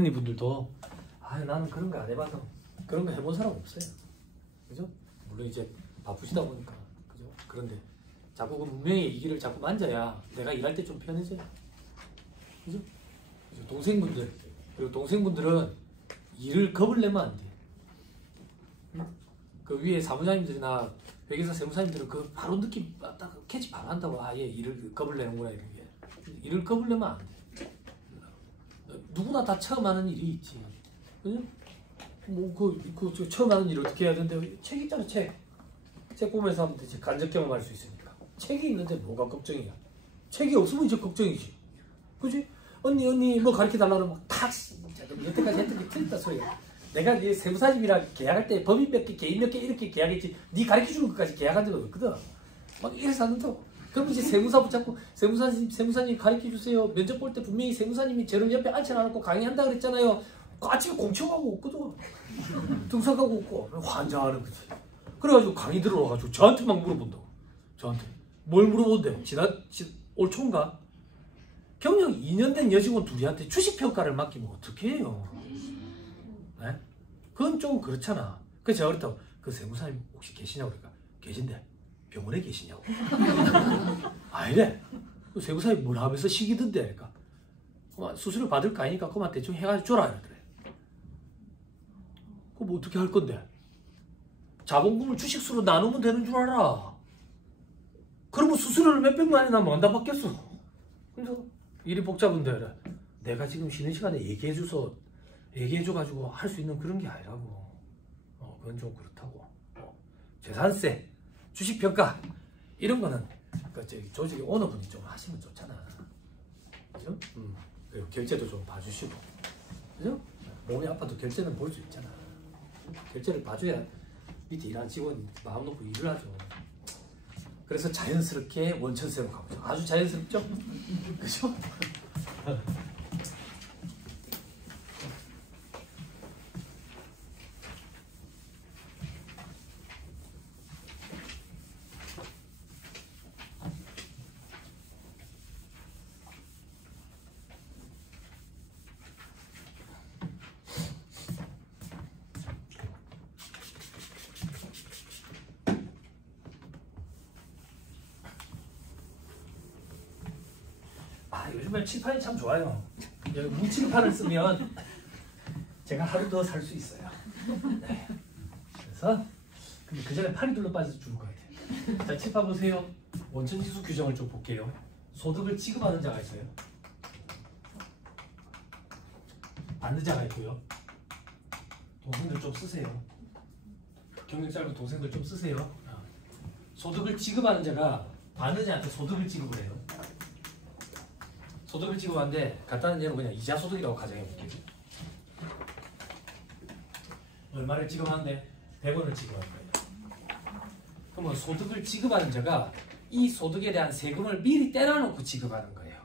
언니분들도 아 나는 그런 거 안 해봐서 그런 거 해본 사람 없어요. 그죠? 물론 이제 바쁘시다 보니까 그죠? 그런데 자꾸 그 문명의 이기를 자꾸 만져야 내가 일할 때 좀 편해져요. 그죠? 동생분들 그리고 동생분들은 일을 겁을 내면 안 돼. 그 위에 사무장님들이나 회계사 세무사님들은 그 바로 느낌 딱 캐치 바로 한다고. 아, 얘 일을 겁을 내는구나 이런 게. 일을 겁을 내면 안 돼. 누구나 다 처음 하는 일이 있지. 그죠? 그 처음 하는 일 어떻게 해야 되는데 책 있잖아 책. 책 보면서 하면 되지. 간접 경험할 수 있으니까. 책이 있는데 뭐가 걱정이야. 책이 없으면 이제 걱정이지. 그지? 언니 뭐 가르쳐달라고 하면 탁 여태까지 했던 게 틀렸다 소리야. 내가 네 세무사님이랑 계약할 때 법인 몇 개, 개인 몇 개 이렇게 계약했지 네 가르쳐주는 것까지 계약한 적은 없거든. 막 이래서 안 된다고. 그럼 이제 세무사 붙잡고 세무사님 가르쳐주세요. 면접 볼 때 분명히 세무사님이 저를 옆에 앉혀놔놓고 강의한다 그랬잖아요. 그 아침에 공청하고 없거든. 등산하고 없고 환장하는 거지. 그래가지고 강의 들어와가지고 저한테 막 물어본다고. 저한테 뭘 물어본대요. 올 초인가? 경력 2년 된 여직원 둘이한테 주식평가를 맡기면 어떻게 해요? 네? 그건 좀 그렇잖아. 그래서 제가 그랬다고 그 세무사님 혹시 계시냐고 그러니까 계신데 병원에 계시냐고. 아니래. 그 세무사님 뭘 하면서 시기던데 그러니까 수술을 받을 거 아니니까 그만 대충 해가지고 줘라 이러더래. 그럼 뭐 어떻게 할 건데? 자본금을 주식수로 나누면 되는 줄 알아. 그러면 수수료를 몇백만 원이나 안 다 받겠어. 그래서 일이 복잡한데 내가 지금 쉬는 시간에 얘기해줘가지고 할 수 있는 그런 게 아니라고. 그건 좀 그렇다고. 재산세, 주식평가 이런 거는 그 조직의 오너분이 좀 하시면 좋잖아. 그죠? 그리고 결제도 좀 봐주시고. 그죠? 몸이 아파도 결제는 볼 수 있잖아. 결제를 봐줘야 밑에 일하는 직원이 마음 놓고 일을 하죠. 그래서 자연스럽게 원천세로 가보죠. 아주 자연스럽죠? 그죠? 요즘에 칠판이 참 좋아요. 무칠판을 쓰면 제가 하루 더 살 수 있어요. 네. 그래서 근데 그 전에 팔이 둘러 빠져서 죽을 것 같아요. 자, 칠판 보세요. 원천지수 규정을 좀 볼게요. 소득을 지급하는 자가 있어요. 받는 자가 있고요. 동생들 좀 쓰세요. 경력 짧은 동생들 좀 쓰세요. 소득을 지급하는 자가 받는 자한테 소득을 지급을 해요. 소득을 지급하는데 간단한 예로 그냥 이자 소득이라고 가정해 볼게요. 얼마를 지급하는데 100원을 지급하는 거예요. 그러면 소득을 지급하는 자가 이 소득에 대한 세금을 미리 떼놔놓고 지급하는 거예요.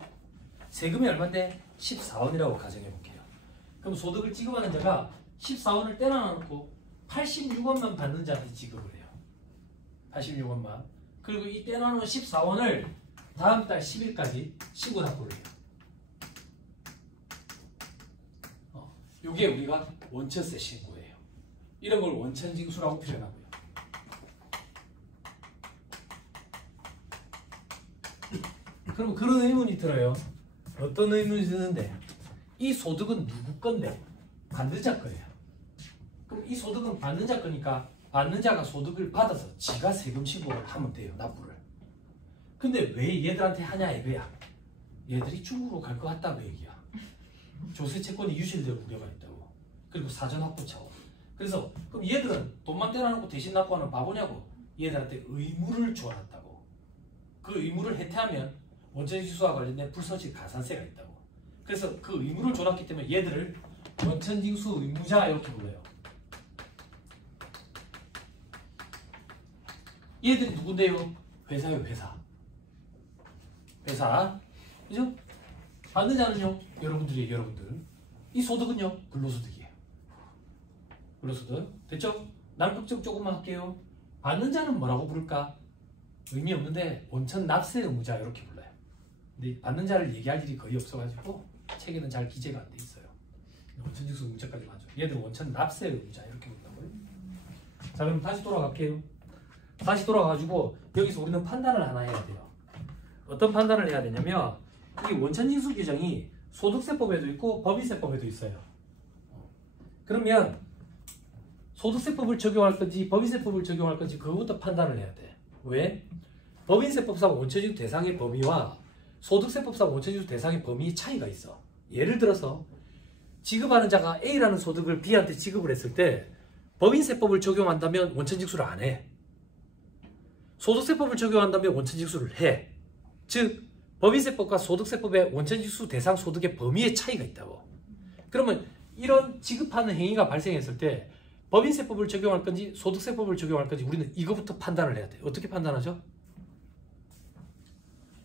세금이 얼마인데 14원이라고 가정해 볼게요. 그럼 소득을 지급하는 자가 14원을 떼놔놓고 86원만 받는 자한테 지급을 해요. 86원만. 그리고 이 떼놔놓은 14원을 다음 달 10일까지 신고납부를 해요. 이게 우리가 원천세 신고예요. 이런 걸 원천징수라고 표현하고요. 그럼 그런 의문이 들어요. 어떤 의문이 드는데 이 소득은 누구 건데? 받는 자 거예요. 그럼 이 소득은 받는 자 거니까 받는 자가 소득을 받아서 지가 세금 신고를 하면 돼요. 납부를. 근데 왜 얘들한테 하냐 이거야. 얘들이 중국으로 갈 것 같다고 얘기야. 조세 채권이 유실될 우려가 있다고. 그리고 사전 확보 차원. 그래서 그럼 얘들은 돈만 떼놔놓고 대신 납부하는 바보냐고. 얘들한테 의무를 주어놨다고. 그 의무를 해태하면 원천징수와 관련된 불서식 가산세가 있다고. 그래서 그 의무를 줘놨기 때문에 얘들을 원천징수 의무자 이렇게 불러요. 얘들이 누군데요? 회사요, 회사. 회사. 그죠? 받는 자는요? 여러분들이에요, 여러분들. 이 소득은요? 근로소득이에요. 근로소득. 됐죠? 남극적 조금만 할게요. 받는 자는 뭐라고 부를까? 의미 없는데 원천 납세 의무자 이렇게 불러요. 근데 받는 자를 얘기할 일이 거의 없어가지고 책에는 잘 기재가 안 돼 있어요. 원천직수 문자까지 맞아. 얘들은 원천 납세의 의무자 이렇게 본다고요. 자, 그럼 다시 돌아갈게요. 다시 돌아가지고 여기서 우리는 판단을 하나 해야 돼요. 어떤 판단을 해야 되냐면 이 원천징수 규정이 소득세법에도 있고 법인세법에도 있어요. 그러면 소득세법을 적용할 건지 법인세법을 적용할 건지 그것부터 판단을 해야 돼. 왜? 법인세법상 원천징수 대상의 범위와 소득세법상 원천징수 대상의 범위의 차이가 있어. 예를 들어서 지급하는 자가 A라는 소득을 B한테 지급을 했을 때 법인세법을 적용한다면 원천징수를 안 해. 소득세법을 적용한다면 원천징수를 해. 즉 법인세법과 소득세법의 원천징수 대상 소득의 범위의 차이가 있다고. 그러면 이런 지급하는 행위가 발생했을 때 법인세법을 적용할 건지 소득세법을 적용할 건지 우리는 이거부터 판단을 해야 돼. 어떻게 판단하죠?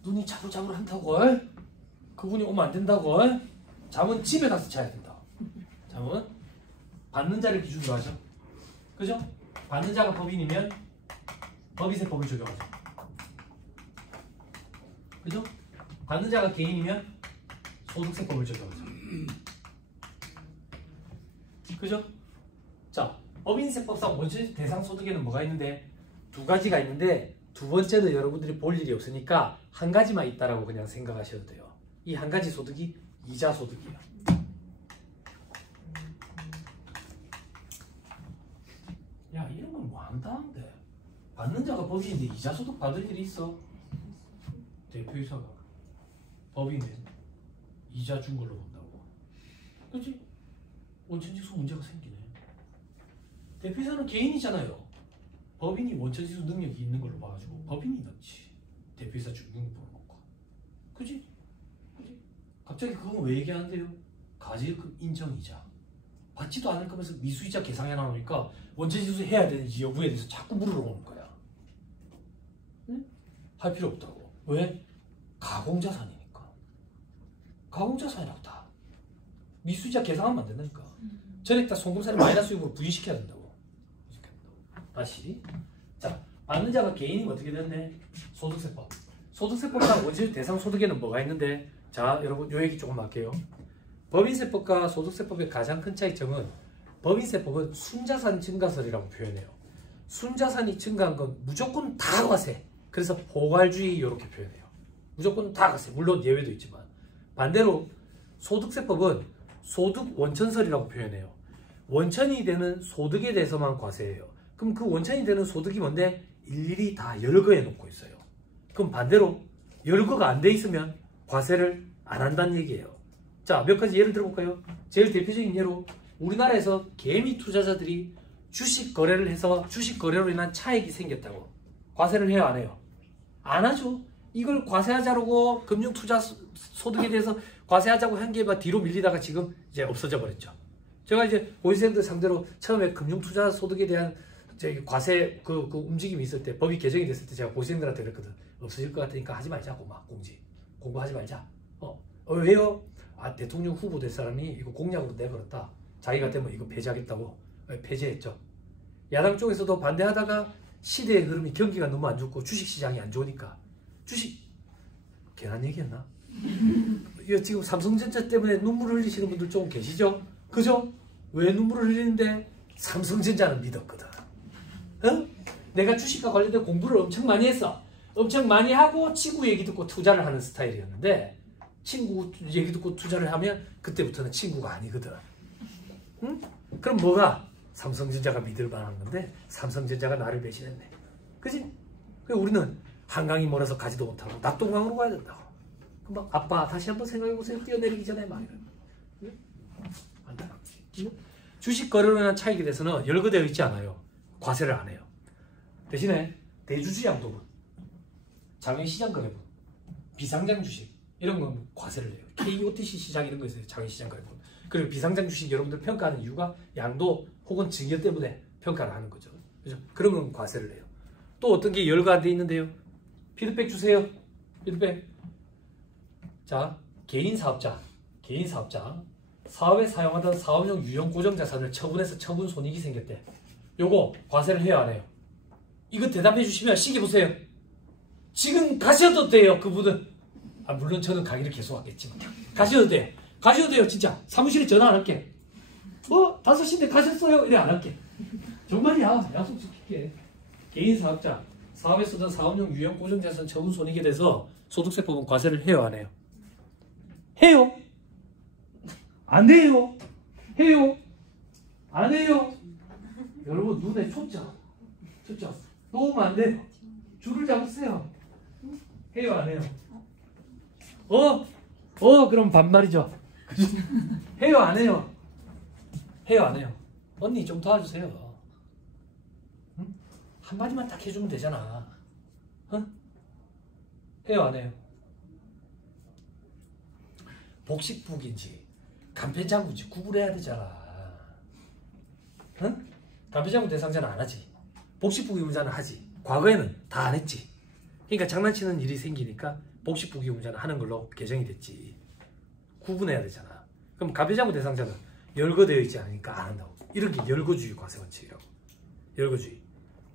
눈이 자글자글 한다고? 그분이 오면 안 된다고? 잠은 집에 가서 자야 된다. 잠은 받는 자를 기준으로 하죠. 그죠? 받는 자가 법인이면 법인세법을 적용하죠. 그죠? 받는 자가 개인이면 소득세법을 적용하죠. 그죠? 자, 법인세법상 원천징수 대상 소득에는 뭐가 있는데? 두 가지가 있는데 두 번째는 여러분들이 볼 일이 없으니까 한 가지만 있다라고 그냥 생각하셔도 돼요. 이 한 가지 소득이 이자 소득이에요. 야, 이런 건 뭐 한다는데? 받는 자가 법인인데 이자 소득 받을 일이 있어? 대표이사가 법인은 이자 준 걸로 본다고. 그렇지? 원천징수 문제가 생기네. 대표이사는 개인이잖아요. 법인이 원천징수 능력이 있는 걸로 봐가지고 법인이 넣지. 대표이사 중등부 놓고. 그지? 그지? 갑자기 그건 왜 얘기하는데요? 가지급 인정이자. 받지도 않을 거면서 미수이자 계상에 나오니까 원천징수 해야 되는지 여부에 대해서 자꾸 물으러 오는 거야. 응? 할 필요 없다고. 왜? 가공자산이니까. 가공자산이라고 다. 미수이자 계상하면 안 된다니까. 전액 다 송금사를 마이너스 수익으로 부인시켜야 된다고. 다시. 자, 받는 자가 개인이면 어떻게 됐네? 소득세법. 소득세법상 원천징수 대상 소득에는 뭐가 있는데? 자, 여러분 요 얘기 조금 할게요. 법인세법과 소득세법의 가장 큰 차이점은 법인세법은 순자산 증가설이라고 표현해요. 순자산이 증가한 건 무조건 다 과세. 그래서 포괄주의 이렇게 표현해요. 무조건 다 과세. 물론 예외도 있지만. 반대로 소득세법은 소득 원천설이라고 표현해요. 원천이 되는 소득에 대해서만 과세해요. 그럼 그 원천이 되는 소득이 뭔데? 일일이 다 열거해 놓고 있어요. 그럼 반대로 열거가 안 돼 있으면 과세를 안 한다는 얘기예요. 자, 몇 가지 예를 들어볼까요? 제일 대표적인 예로 우리나라에서 개미 투자자들이 주식 거래를 해서 주식 거래로 인한 차익이 생겼다고. 과세를 해요, 안 해요? 안 하죠. 이걸 과세하자고 금융 투자 소득에 대해서 과세하자고 한 게 뒤로 밀리다가 지금 이제 없어져 버렸죠. 제가 이제 고시생들 상대로 처음에 금융 투자 소득에 대한 과세 그 움직임이 있을 때, 법이 개정이 됐을 때 제가 고시생들한테 그랬거든. 없어질 것 같으니까 하지 말자고. 막 공부하지 말자. 왜요? 아, 대통령 후보 될 사람이 이거 공약으로 내걸었다. 자기가 되면 이거 폐지하겠다고. 폐지했죠. 야당 쪽에서도 반대하다가 시대의 흐름이, 경기가 너무 안 좋고 주식시장이 안 좋으니까 주식 괜한 얘기였나? 이거 지금 삼성전자 때문에 눈물을 흘리시는 분들 조금 계시죠? 그죠? 왜 눈물을 흘리는데? 삼성전자는 믿었거든. 어? 내가 주식과 관련된 공부를 엄청 많이 했어. 엄청 많이 하고 친구 얘기 듣고 투자를 하는 스타일이었는데, 친구 얘기 듣고 투자를 하면 그때부터는 친구가 아니거든. 응? 그럼 뭐가? 삼성전자가 믿을 만한 건데 삼성전자가 나를 배신했네. 그지? 그래서 우리는 한강이 멀어서 가지도 못하고 낙동강으로 가야 된다고. 그럼 아빠 다시 한번 생각해보세요. 뛰어내리기 전에 막 이러면. 안 돼. 주식 거래로 인한 차익에 대해서는 열거되어 있지 않아요. 과세를 안 해요. 대신에 대주주 양도분, 장외시장 거래분, 비상장 주식 이런 건 과세를 해요. KOTC 시장 이런 거 있어요. 장외시장 거래분. 그리고 비상장 주식 여러분들 평가하는 이유가 양도 혹은 증여 때문에 평가를 하는 거죠. 그죠? 그러면 과세를 해요. 또 어떤 게 열거 안 돼 있는데요? 피드백 주세요. 피드백. 자, 개인 사업자. 사업에 사용하던 사업용 유형 고정자산을 처분해서 처분 손익이 생겼대. 요거 과세를 해요, 안 해요? 이거 대답해 주시면 시계 보세요. 지금 가셔도 돼요, 그분은. 물론 저는 강의를 계속 하겠지만. 가셔도 돼요. 진짜. 사무실에 전화 안 할게. 뭐 5시인데 가셨어요? 이래 안 할게. 정말이야. 약속 지킬게. 개인 사업자, 사업에 쓰던 사업용 유형 고정자산 처분 손익에 대해서 소득세법은 과세를 해요, 안 해요? 해요? 안 해요? 해요? 안 해요? 여러분 눈에 초점 놓으면 안 돼요. 줄을 잡으세요. 해요, 안 해요? 그럼 반말이죠. 해요, 안 해요? 해요, 안 해요? 언니 좀 도와주세요. 응? 한마디만 딱 해주면 되잖아. 응? 해요, 안 해요? 복식북인지 간편장구인지 구분해야 되잖아. 응? 간편장구 대상자는 안 하지. 복식북이용자는 하지. 과거에는 다 안 했지. 그러니까 장난치는 일이 생기니까 복식북이용자는 하는 걸로 개정이 됐지. 구분해야 되잖아. 그럼 간편장구 대상자는 열거되어 있지 않으니까 안 한다고. 이런 게 열거주의 과세원칙이라고. 열거주의.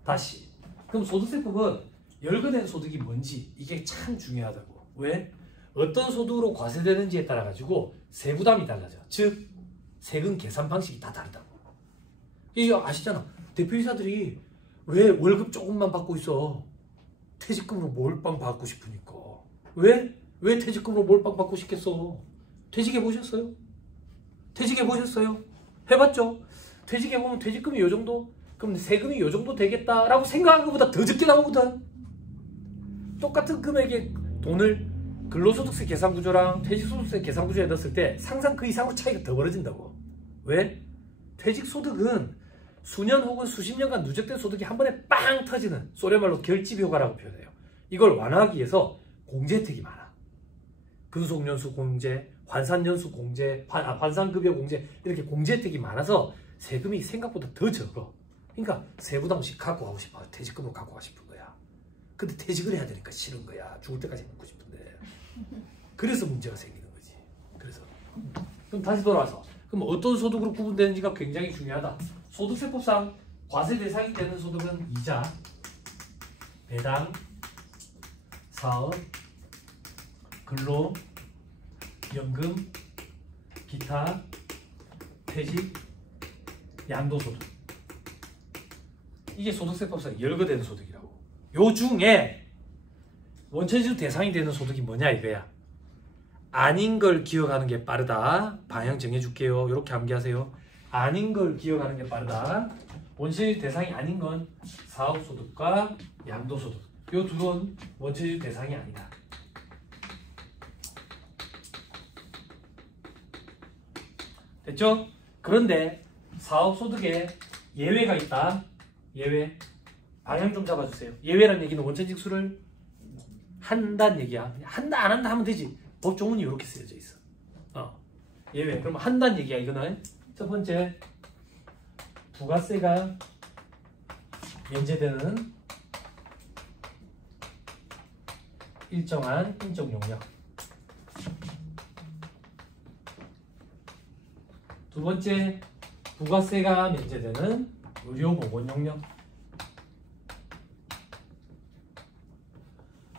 다시. 그럼 소득세법은 열거된 소득이 뭔지 이게 참 중요하다고. 왜? 어떤 소득으로 과세되는지에 따라 가지고 세부담이 달라져. 즉 세금 계산 방식이 다 다르다고. 이거 아시잖아. 대표이사들이 왜 월급 조금만 받고 있어? 퇴직금으로 몰빵 받고 싶으니까. 왜? 왜 퇴직금으로 몰빵 받고 싶겠어? 퇴직해 보셨어요? 퇴직해 보셨어요? 해봤죠? 퇴직해 보면 퇴직금이 요 정도? 그럼 세금이 요 정도 되겠다라고 생각한 것보다 더 적게 나오거든. 똑같은 금액의 돈을 근로소득세 계산구조랑 퇴직소득세 계산구조에 넣었을 때 상상 그 이상으로 차이가 더 벌어진다고. 왜? 퇴직소득은 수년 혹은 수십 년간 누적된 소득이 한 번에 빵 터지는 소련말로 결집효과라고 표현해요. 이걸 완화하기 위해서 공제 혜택이 많아. 근속연수 공제, 환산연수 공제, 환산급여 공제 이렇게 공제 혜택이 많아서 세금이 생각보다 더 적어. 그러니까 세부담 없이 갖고 가고 싶어. 퇴직금으로 갖고 가고 싶은 거야. 근데 퇴직을 해야 되니까 싫은 거야. 죽을 때까지 먹고 싶은데. 그래서 문제가 생기는 거지. 그래서 그럼 다시 돌아와서 그럼 어떤 소득으로 구분되는지가 굉장히 중요하다. 소득세법상 과세 대상이 되는 소득은 이자, 배당, 사업, 근로, 연금, 기타, 퇴직, 양도소득. 이게 소득세법상 열거되는 소득이라고. 요 중에 원천지수 대상이 되는 소득이 뭐냐 이거야. 아닌 걸 기억하는 게 빠르다. 방향 정해줄게요. 이렇게 암기하세요. 아닌 걸 기억하는 게 빠르다. 원천지수 대상이 아닌 건 사업소득과 양도소득. 요 둘은 원천지수 대상이 아니다. 됐죠? 그런데 사업소득에 예외가 있다. 예외. 방향 좀 잡아주세요. 예외라는 얘기는 원천징수를 한다는 얘기야. 한다 안 한다 하면 되지. 법조문이 이렇게 쓰여져 있어. 예외. 그럼 한다는 얘기야. 이거는 첫 번째 부가세가 면제되는 일정한 인적 용역. 두 번째 부가세가 면제되는 의료보건 용역.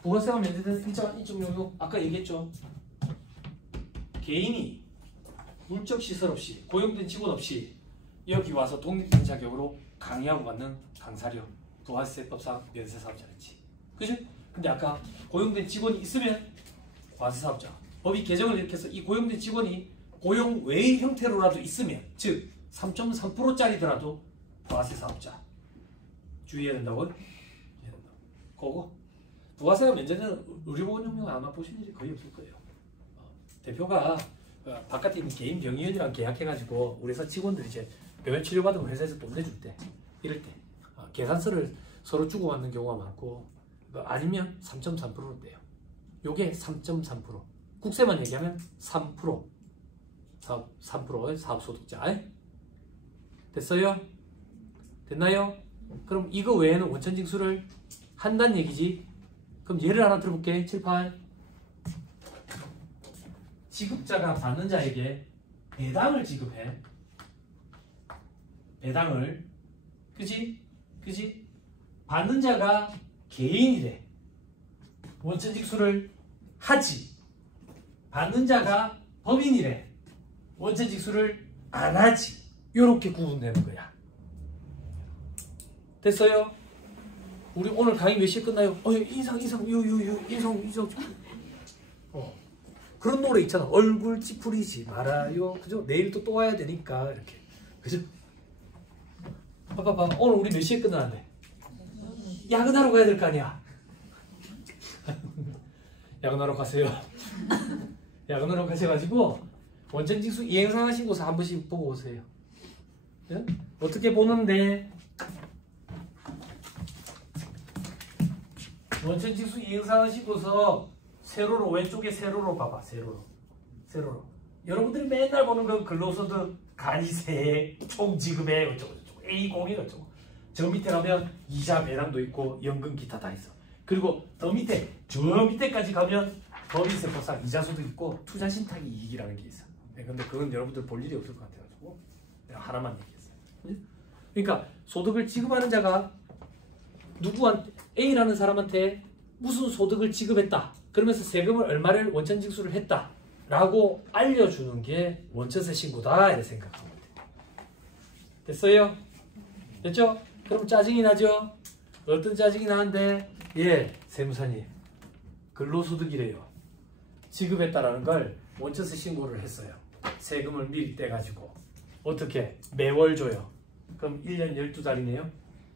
부가세가 면제되는 일정한 인적 용역. 아까 얘기했죠. 개인이 물적 시설 없이 고용된 직원 없이 여기 와서 독립된 자격으로 강의하고 받는 강사료 부가세법상 면세사업자랬지. 그죠? 근데 아까 고용된 직원이 있으면 과세사업자. 법이 개정을 이렇게 해서 이 고용된 직원이 고용 외의 형태로라도 있으면 즉 3.3%짜리더라도 부가세사업자. 주의해야 된다고? 그거 부가세가 면제되는 의료보건용역 아마 보신 일이 거의 없을 거예요. 대표가 바깥에 있는 개인 병의원이랑 계약해가지고 우리 회사 직원들이 이제 병원 치료받으면 회사에서 돈 내줄 때 이럴 때 계산서를 서로 주고받는 경우가 많고 아니면 3.3%인데요. 요게 3.3%. 국세만 얘기하면 3%. 3%의 사업소득자. 됐어요? 됐나요? 그럼 이거 외에는 원천징수를 한다는 얘기지. 그럼 예를 하나 들어볼게. 7, 8. 지급자가 받는 자에게 배당을 지급해. 배당을. 그지? 그지? 받는 자가 개인이래. 원천징수를 하지. 받는 자가 법인이래. 원천징수를 안 하지. 요렇게 구분되는 거야. 됐어요? 우리 오늘 강의 몇 시에 끝나요? 인상 그런 노래 있잖아. 얼굴 찌푸리지 말아요. 그죠? 내일 또 와야 되니까 이렇게. 그죠? 봐봐. 오늘 우리 몇 시에 끝나는데? 야근하러 가야 될 거 아니야. 야근하러 가세요. 야근하러 가셔가지고 원천징수 이행상하시고서 한 번씩 보고 오세요. 네? 어떻게 보는데? 원천징수 이행상하시고서 세로로 왼쪽에 세로로 봐봐. 세로로. 여러분들이 맨날 보는 그 근로소득 간이세 총지급에 어쩌고 저쩌고 A01 어쩌고 저 밑에 가면 이자 배당도 있고 연금 기타 다 있어. 그리고 더 밑에 저 밑에까지 가면 법인세법상 이자소득 있고 투자신탁이 이익이라는 게 있어. 근데 그건 여러분들 볼 일이 없을 것 같아가지고 내가 하나만 얘기했어요. 그러니까 소득을 지급하는 자가 누구한테 A라는 사람한테 무슨 소득을 지급했다. 그러면서 세금을 얼마를 원천징수를 했다. 라고 알려주는 게 원천세 신고다. 이렇게 생각하면 돼. 됐어요? 됐죠? 그럼 짜증이 나죠? 어떤 짜증이 나는데 세무사님 근로소득이래요. 지급했다라는 걸 원천세 신고를 했어요. 세금을 미리 떼가지고 어떻게? 매월 줘요. 그럼 1년 12달이네요.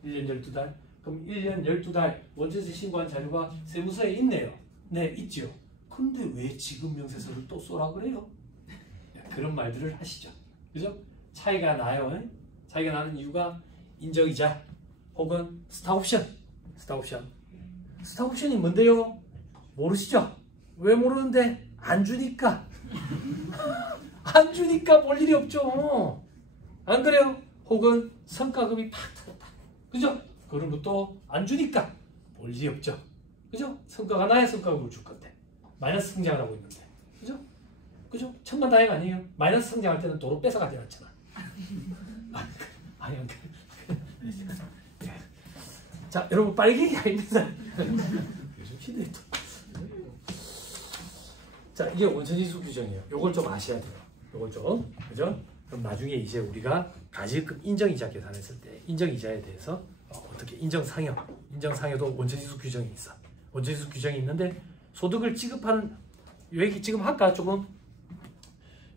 1년 12달. 그럼 1년 12달 원천세 신고한 자료가 세무서에 있네요. 네, 있죠. 근데 왜 지급 명세서를 또 쏘라 그래요? 그런 말들을 하시죠. 그죠? 차이가 나요. 차이가 나는 이유가 인정이자 혹은 스탁옵션. 스탁옵션이 뭔데요? 모르시죠? 왜 모르는데? 안 주니까. 안 주니까 볼 일이 없죠. 안 그래요? 혹은 성과금이 팍 터졌다. 그죠? 그런 것도 안 주니까 볼 일이 없죠. 그죠? 성과가 나야 성과금을 줄 건데 마이너스 성장을 하고 있는데 그죠? 천만다행 아니에요? 마이너스 성장할 때는 도로 뺏어가지 않잖아. 아니 자 여러분 빨갱이 아닙니다. 요즘 시대에 또 자 이게 원천징수 규정이에요. 요걸 좀 아셔야 돼요. 요걸 좀 그죠? 그럼 나중에 이제 우리가 가지급 인정이자 계산했을 때 인정이자에 대해서 어떻게 인정상여도 원천징수 규정이 있어. 원천징수 규정이 있는데 소득을 지급하는 여기 지금 할까 조금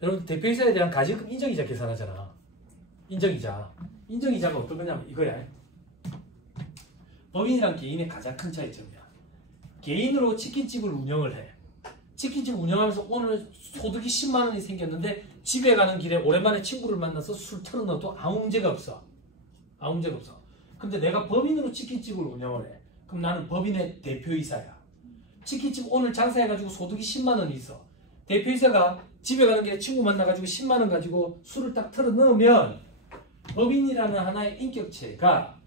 여러분 대표이사에 대한 가지급 인정이자 계산하잖아. 인정이자가 어떤 거냐면 이거야. 법인이랑 개인의 가장 큰 차이점이야. 개인으로 치킨집을 운영을 해. 치킨집 운영하면서 오늘 소득이 10만 원이 생겼는데 집에 가는 길에 오랜만에 친구를 만나서 술 털어넣어도 아무 문제가 없어. 근데 내가 법인으로 치킨집을 운영을 해. 그럼 나는 법인의 대표이사야. 치킨집 오늘 장사해가지고 소득이 10만 원이 있어. 대표이사가 집에 가는 길에 친구 만나가지고 10만 원 가지고 술을 딱 털어넣으면 법인이라는 하나의 인격체가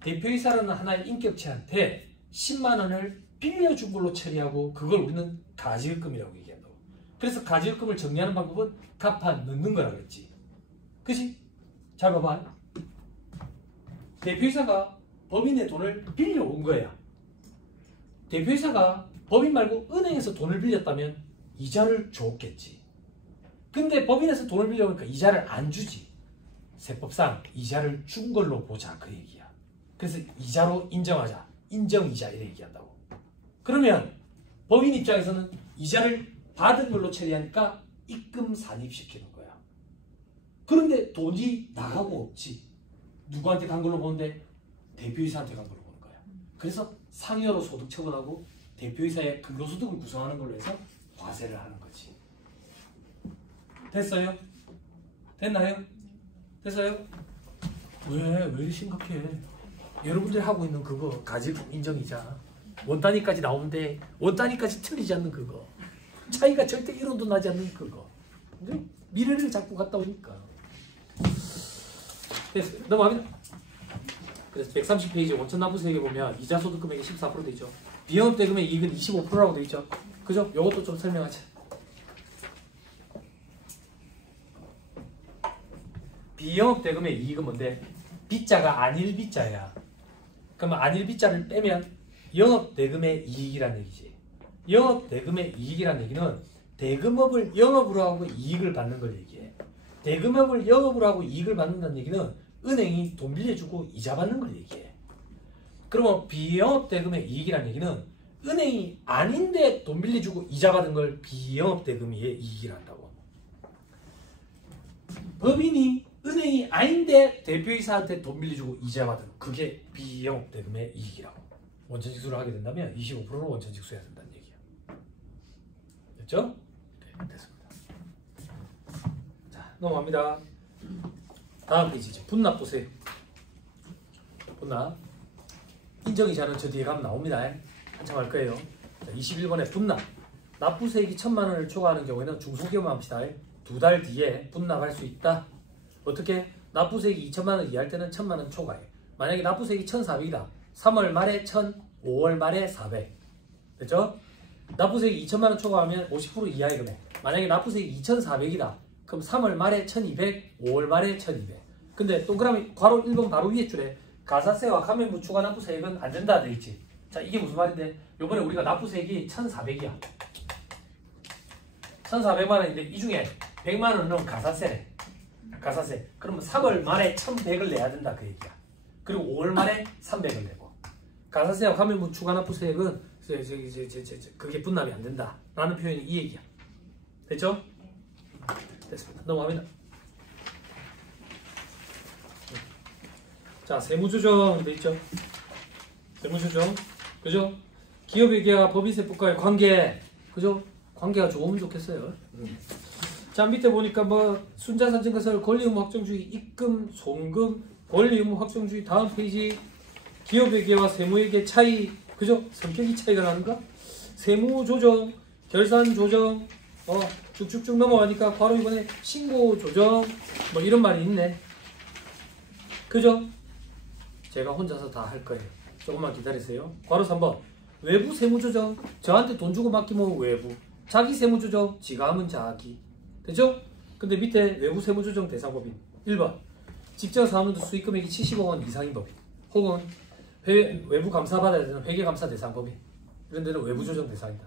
대표이사라는 하나의 인격체한테 10만 원을 빌려준 걸로 처리하고 그걸 우리는 가지급금이라고 얘기한다고. 그래서 가지급금을 정리하는 방법은 갚아 넣는 거라 그랬지. 그치? 잘 봐봐. 대표이사가 법인의 돈을 빌려온 거야. 대표이사가 법인 말고 은행에서 돈을 빌렸다면 이자를 줬겠지. 근데 법인에서 돈을 빌려오니까 이자를 안 주지. 세법상 이자를 준 걸로 보자 그 얘기야. 그래서 이자로 인정하자. 인정이자 이래 얘기한다고. 그러면 법인 입장에서는 이자를 받은 걸로 처리하니까 입금 산입시키는 거야. 그런데 돈이 나가고 없지. 누구한테 간 걸로 보는데 대표이사한테 간 걸로 보는 거야. 그래서 상여로 소득 처분하고 대표이사의 근로소득을 구성하는 걸로 해서 과세를 하는 거지. 됐어요? 됐나요? 됐어요? 왜 이렇게 심각해? 여러분들이 하고 있는 그거 가지급 인정이자 원단위까지 나오는데 원단위까지 틀리지 않는 그거 차이가 절대 1원도 나지 않는 그거 근데 미래를 자꾸 갖다 오니까 됐어요. 넘어갑니다. 그래서 130페이지 원천납부세액에 보면 이자소득 금액이 14% 돼 있죠. 비영업대금의 이익은 25%라고 돼 있죠. 그죠? 요것도 좀 설명하자. 비영업대금의 이익은 뭔데? 빚자가 아닐 빚자야. 그러면 아닐 빚자를 빼면 영업대금의 이익이란 얘기지. 영업대금의 이익이란 얘기는 대금업을 영업으로 하고 이익을 받는 걸 얘기해. 대금업을 영업을 하고 이익을 받는다는 얘기는 은행이 돈 빌려주고 이자 받는 걸 얘기해. 그러면 비영업 대금의 이익이라는 얘기는 은행이 아닌데 돈 빌려주고 이자 받은 걸 비영업 대금의 이익이란다고. 법인이 은행이 아닌데 대표이사한테 돈 빌려주고 이자 받은 그게 비영업 대금의 이익이라고. 원천직수를 하게 된다면 25%로 원천직수해야 된다는 얘기야. 됐죠? 네, 됐습니다. 자, 넘어갑니다. 다음 페이지죠. 분납 보세요. 분납. 인정이자는 저 뒤에 가면 나옵니다. 한참 할 거예요. 자, 21번에 분납. 납부세액이 1,000만 원을 초과하는 경우에는 중소기업만 합시다. 2달 뒤에 분납할 수 있다. 어떻게? 납부세액이 2,000만 원 이하일 때는 1,000만 원 초과해. 만약에 납부세액이 1,400이다. 3월 말에 1,000, 5월 말에 400. 됐죠? 납부세액이 2,000만 원 초과하면 50% 이하의 금액. 만약에 납부세액이 2,400이다. 그럼 3월 말에 1,200, 5월 말에 1,200. 근데 동그라미 괄호 1번 바로 위에 줄에 가사세와 감면부 추가 납부세액은 안 된다 돼 있지. 자, 이게 무슨 말인데? 요번에 우리가 납부세액이 1,400이야. 1,400만 원인데 이 중에 100만 원은 가사세래. 가사세. 그러면 3월 말에 1,100을 내야 된다 그 얘기야. 그리고 5월 말에 300을 내고. 가사세와 감면부 추가 납부세액은 그게 분납이 안 된다 라는 표현이 이 얘기야. 됐죠? 됐습니다. 넘어갑니다. 자, 세무조정 돼 있죠? 세무조정. 그죠? 기업회계와 법인세법과의 관계. 그죠? 관계가 좋으면 좋겠어요. 자, 밑에 보니까 뭐 순자산 증가설 권리의무 확정주의 입금 송금 권리의무 확정주의 다음 페이지 기업회계와 세무회계 차이. 그죠? 성격이 차이가 나는가? 세무조정 결산조정 쭉쭉쭉 넘어가니까 바로 이번에 신고조정 뭐 이런 말이 있네. 그죠? 제가 혼자서 다 할 거예요. 조금만 기다리세요. 괄호 3번 외부 세무조정. 저한테 돈 주고 맡기면 외부. 자기 세무조정. 지가 하면 자기. 되죠? 근데 밑에 외부 세무조정 대상법인 1번 직전사업운도 수익금액이 70억 원 이상인 법인 혹은 외부 감사받아야 되는 회계감사 대상법인 이런 데는 외부조정 대상이다.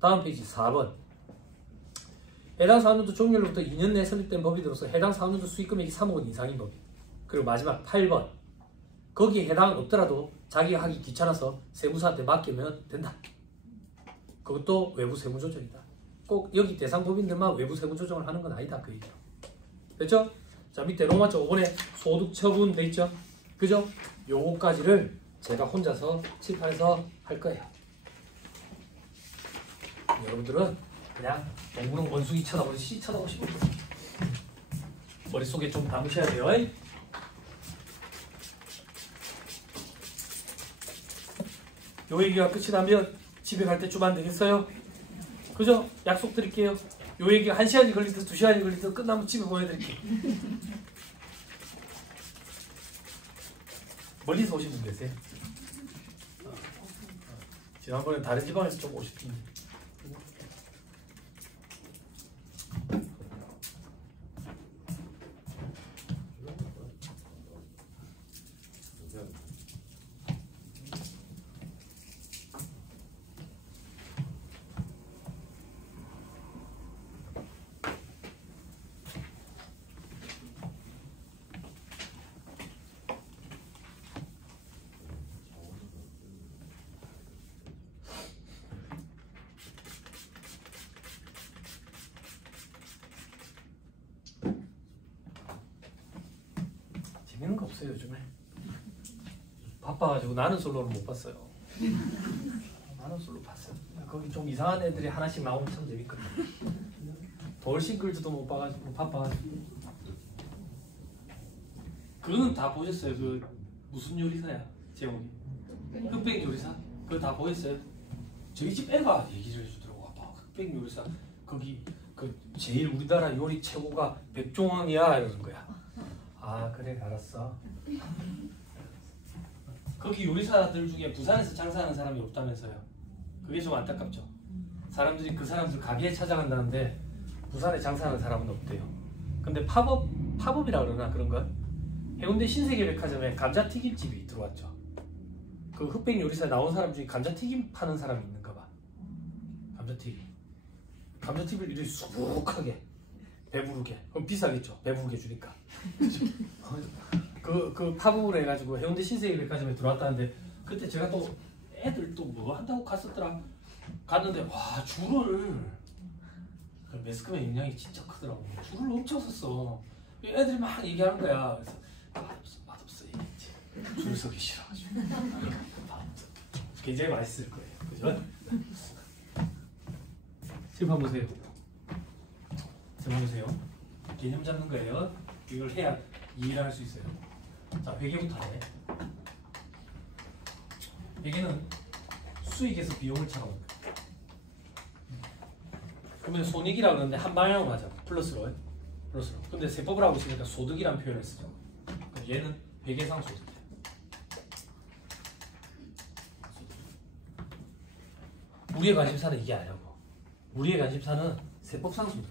다음 페이지 4번 해당 사업운도 종료로부터 2년 내에 설립된 법인으로서 해당 사업운도 수익금액이 3억 원 이상인 법인. 그리고 마지막 8번 거기에 해당은 없더라도 자기가 하기 귀찮아서 세무사한테 맡기면 된다. 그것도 외부 세무조정이다. 꼭 여기 대상법인들만 외부 세무조정을 하는 건 아니다 그 얘기죠. 됐죠? 자, 밑에 로마자 5번에 소득처분 돼 있죠? 그죠? 요거까지를 제가 혼자서 칠판에서 할 거예요. 여러분들은 그냥 공부는 원숭이 쳐다보듯이 쳐다보시고 머릿속에 좀 담으셔야 돼요. 요 얘기가 끝이 나면 집에 갈 때쯤 안 되겠어요? 그죠? 약속 드릴게요. 요 얘기가 1시간이 걸리든 2시간이 걸리든 끝나면 집에 보내드릴게요. 멀리서 오신 분 계세요? 지난번에 다른 지방에서 좀 오셨던데. 재밌는 거 없어요 요즘에. 바빠가지고 나는 솔로는 못 봤어요. 나는 솔로 봤어요. 거기 좀 이상한 애들이 하나씩 나오면 참 재밌거든요. 돌싱글즈도 못 봐가지고 바빠가지고. 그거는 다 보셨어요? 그 무슨 요리사야 제목이? 흑백 요리사? 그거 다 보셨어요? 저희 집 애가 얘기를 해주더라고. 아빠 흑백 요리사 거기 그 제일 우리나라 요리 최고가 백종원이야 이러는 거야. 아 그래 알았어. 거기 요리사들 중에 부산에서 장사하는 사람이 없다면서요. 그게 좀 안타깝죠. 사람들이 그 사람들 가게에 찾아간다는데 부산에 장사하는 사람은 없대요. 근데 팝업이라 그러나 그런 거? 해운대 신세계백화점에 감자튀김집이 들어왔죠. 그 흑백 요리사에 나온 사람 중에 감자튀김 파는 사람이 있는가 봐. 감자튀김을 이렇게 수북하게 배부르게. 그럼 비싸겠죠. 배부르게 주니까. 그 팝업을 해가지고 해운대 신세계백화점에 들어왔다는데 그때 제가 또 애들 또 뭐 한다고 갔었더라. 갔는데 와 줄을 매스컴의 영향이 진짜 크더라고. 줄을 엄청 섰어. 애들이 막 얘기하는 거야. 그래서 맛없어 얘기했지. 줄 서기 싫어가지고. 굉장히 맛있을 거예요. 그죠? 지금 한번 보세요. 지금 보세요. 개념 잡는 거예요. 이걸 해야 이해를 할 수 있어요. 자, 회계부터 해. 회계는 수익에서 비용을 차감합니다. 그러면 손익이라고 그러는데 한 방향으로 하자. 플러스로. 근데 세법을 하고 있으니까 소득이라는 표현을 쓰죠. 그럼 얘는 회계상 소득. 우리의 관심사는 이게 아니라고. 우리의 관심사는 세법상 소득.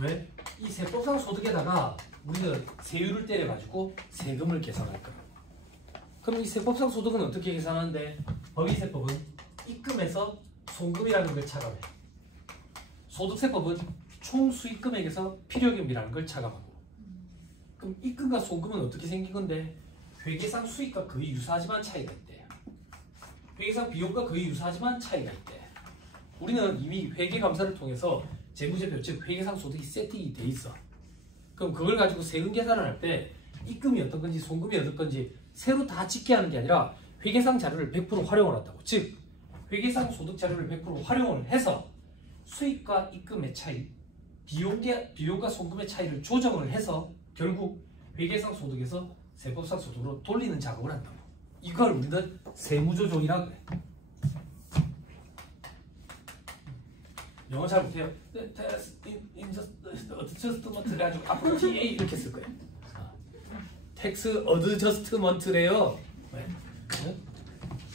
왜? 이 세법상 소득에다가 우리는 세율을 때려가지고 세금을 계산할 거야. 그럼 이 세법상 소득은 어떻게 계산하는데? 법인세법은 입금에서 송금이라는 걸 차감해. 소득세법은 총 수익 금액에서 필요금이라는 걸 차감하고. 그럼 입금과 송금은 어떻게 생긴 건데? 회계상 수익과 거의 유사하지만 차이가 있대. 회계상 비용과 거의 유사하지만 차이가 있대. 우리는 이미 회계감사를 통해서 재무제표, 즉 회계상 소득이 세팅이 돼 있어. 그럼 그걸 가지고 세금 계산을 할 때 입금이 어떤 건지 송금이 어떤 건지 새로 다 짓게 하는 게 아니라 회계상 자료를 100% 활용을 한다고. 즉 회계상 소득 자료를 100% 활용을 해서 수익과 입금의 차이, 비용과 송금의 차이를 조정을 해서 결국 회계상 소득에서 세법상 소득으로 돌리는 작업을 한다고. 이걸 우리는 세무조정이라고 해. 영어 잘 못해요. 어드저스트먼트 해가지고 앞으로 TA 이렇게 쓸 거예요. 텍스 어드저스트먼트래요.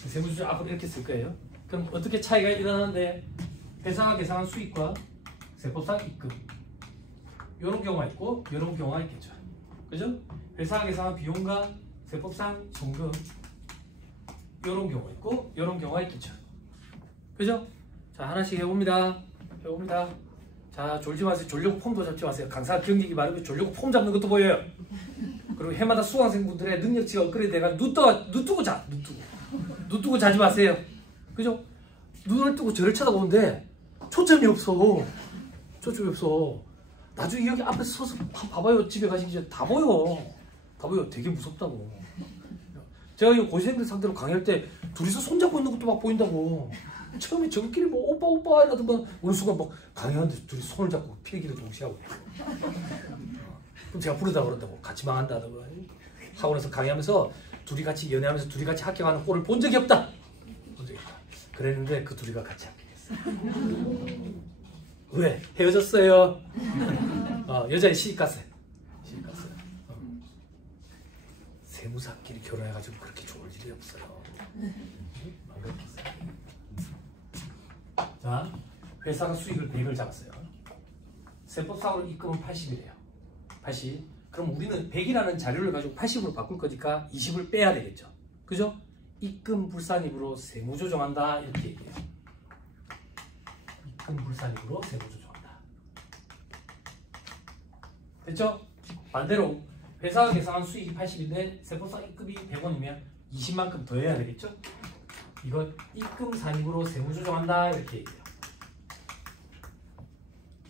세무조정 앞으로 이렇게 쓸 거예요. 그럼 어떻게 차이가 일어나는데? 회사가 계산한 수익과 세법상 입금 이런 경우가 있고 이런 경우가 있겠죠. 그죠? 회사가 계산한 비용과 세법상 송금 이런 경우가 있고 이런 경우가 있겠죠. 그죠? 자, 하나씩 해봅니다. 자, 졸지 마세요. 졸려고 폼도 잡지 마세요. 강사 경력이 많으면 졸려고 폼 잡는 것도 보여요. 그리고 해마다 수강생분들의 능력치가 업그레이드 돼가 눈 뜨고 자지 마세요. 그죠? 눈을 뜨고 저를 쳐다보는데 초점이 없어. 나중에 여기 앞에 서서 봐봐요. 집에 가시기 전에 다 보여. 되게 무섭다고. 제가 이 고시생들 상대로 강의할 때 둘이서 손잡고 있는 것도 막 보인다고. 처음에 저끼리 뭐 오빠 이러더만 어느 순간 막 강의하는데 둘이 손을 잡고 필기를 동시에 하고. 그럼 제가 부르다 그런다고. 같이 망한다 하다고. 학원에서 강의하면서 둘이 같이 연애하면서 둘이 같이 합격하는 꼴을 본 적이 없다. 그랬는데 그 둘이가 같이 합격했어. 왜? 헤어졌어요. 여자애 시집갔어요. 세무사끼리 결혼해가지고 그렇게 좋을 일이 없어요. 자, 회사가 수익을 100을 잡았어요. 세법상으로 입금은 80이래요. 80. 그럼 우리는 100이라는 자료를 가지고 80으로 바꿀 거니까 20을 빼야 되겠죠. 그죠? 입금 불산입으로 세무조정한다 이렇게 얘기해요. 입금 불산입으로 세무조정한다. 됐죠? 반대로 회사가 계산한 수익이 80인데 세법상 입금이 100원이면 20만큼 더 해야 되겠죠? 이건 입금 산입으로 세무조정한다 이렇게 얘기해요.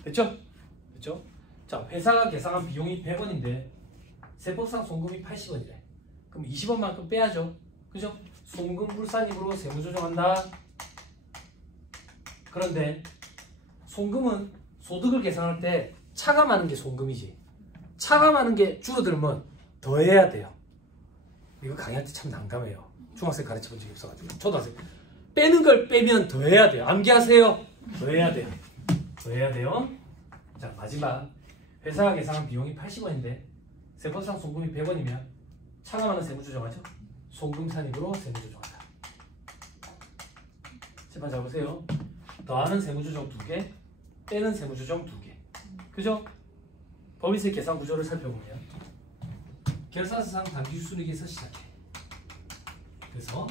됐죠? 자, 회사가 계산한 비용이 100원인데 세법상 송금이 80원이래. 그럼 20원만큼 빼야죠. 그죠? 송금 불산입으로 세무조정한다. 그런데 송금은 소득을 계산할 때 차감하는 게 송금이지. 차감하는 게 줄어들면 더해야 돼요. 이거 강의할 때 참 난감해요. 중학생 가르쳐본 적이 없어가지고. 초등학생 빼는 걸 빼면 더해야 돼요. 암기하세요. 더해야 돼요. 자, 마지막 회사가 계산한 비용이 80원인데 세법상 송금이 100원이면 차감하는 세무조정하죠. 송금산입으로 세무조정한다. 제발 잘 보세요. 더하는 세무조정 2개, 빼는 세무조정 2개. 그죠? 법인세 계산 구조를 살펴보면 결산서상 당기순이익에서 시작해. 그래서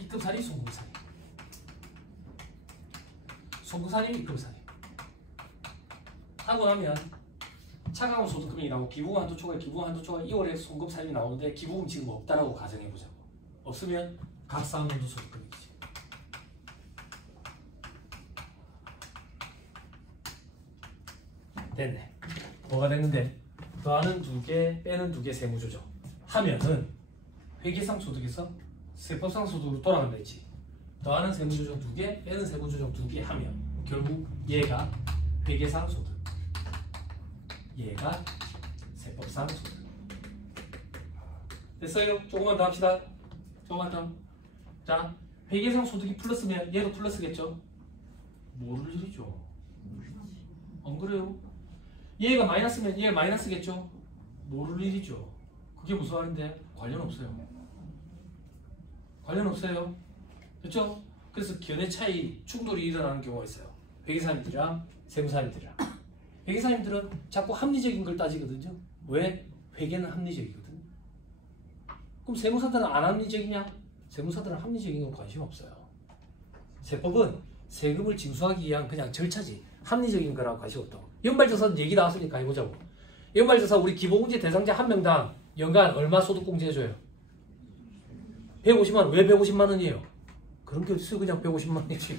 입금산입, 송금산입, 송금산입, 입금산입. 하고 나면 차가운 소득금액이 나오고 기부금 한도 초과 2월에 송금 사입이 나오는데 기부금 지금 없다라고 가정해보자고. 없으면 각사한도 소득금액이지. 됐네. 뭐가 됐는데? 더하는 2개, 빼는 2개 세무조정 하면은 회계상 소득에서 세법상 소득으로 돌아간다 했지. 더하는 세무조정 2개, 빼는 세무조정 2개 하면 결국 얘가 회계상 소득, 얘가 세법상 소득. 됐어요? 조금만 더 합시다. 조금만 더. 자, 회계상 소득이 플러스면 얘도 플러스겠죠? 모를 일이죠. 안 그래요? 얘가 마이너스면 얘가 마이너스겠죠? 모를 일이죠. 그게 무슨 말인데? 관련 없어요. 관련 없어요. 그렇죠? 그래서 견해 차이, 충돌이 일어나는 경우가 있어요. 회계사님들이랑 세무사님들이랑. 회계사님들은 자꾸 합리적인 걸 따지거든요. 왜? 회계는 합리적이거든. 그럼 세무사들은 안 합리적이냐? 세무사들은 합리적인 건 관심 없어요. 세법은 세금을 징수하기 위한 그냥 절차지. 합리적인 거라고 관심 없다고. 연발조사 얘기 나왔으니까 해보자고. 연발조사 우리 기본공제 대상자 한 명당 연간 얼마 소득공제 해줘요? 150만 원. 왜 150만 원이에요? 그런 게 어딨어요? 그냥 150만 원이지.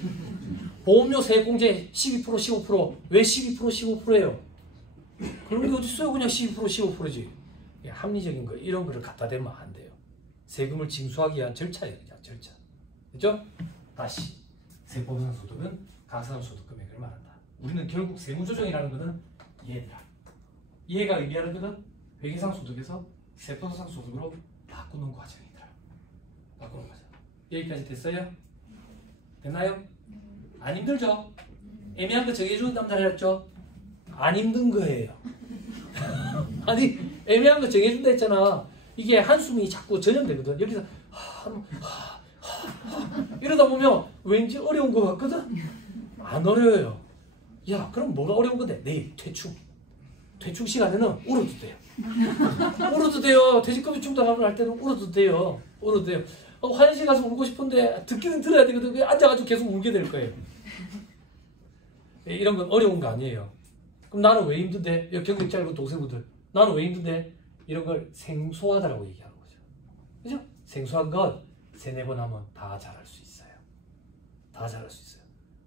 보험료 세액공제 12% 15%. 왜 12% 15%예요? 그런 게 어딨어요? 그냥 12% 15%지. 합리적인 거 이런 거를 갖다 대면 안 돼요. 세금을 징수하기 위한 절차예요. 그냥 절차. 그죠? 다시 세법상 소득은 가산한 소득 금액을 말한다. 우리는 결국 세무조정이라는 것은 얘들아. 얘가 의미하는 것은 회계상 소득에서 세법상 소득으로 바꾸는 과정이더라. 바꾸는 과정. 여기까지 됐어요? 됐나요? 안 힘들죠? 애매한 거 정해주는 남자 했죠? 안 힘든 거예요. 아니 애매한 거 정해준다 했잖아. 이게 한숨이 자꾸 전염되거든. 여기서 이러다 보면 왠지 어려운 거 같거든? 안 어려워요. 야 그럼 뭐가 어려운 건데? 내일 퇴충 시간에는 울어도 돼요. 울어도 돼요. 퇴직금지 충당을 할 때는 울어도 돼요. 울어도 돼요. 화장실 가서 울고 싶은데 듣기는 들어야 되거든. 그냥 앉아가지고 계속 울게 될 거예요. 이런 건 어려운 거 아니에요. 그럼 나는 왜 힘든데? 경력 짧은 동생분들 나는 왜 힘든데? 이런 걸 생소하다라고 얘기하는 거죠. 그죠? 생소한 건 3-4번 하면 다 잘할 수 있어요. 다 잘할 수 있어요.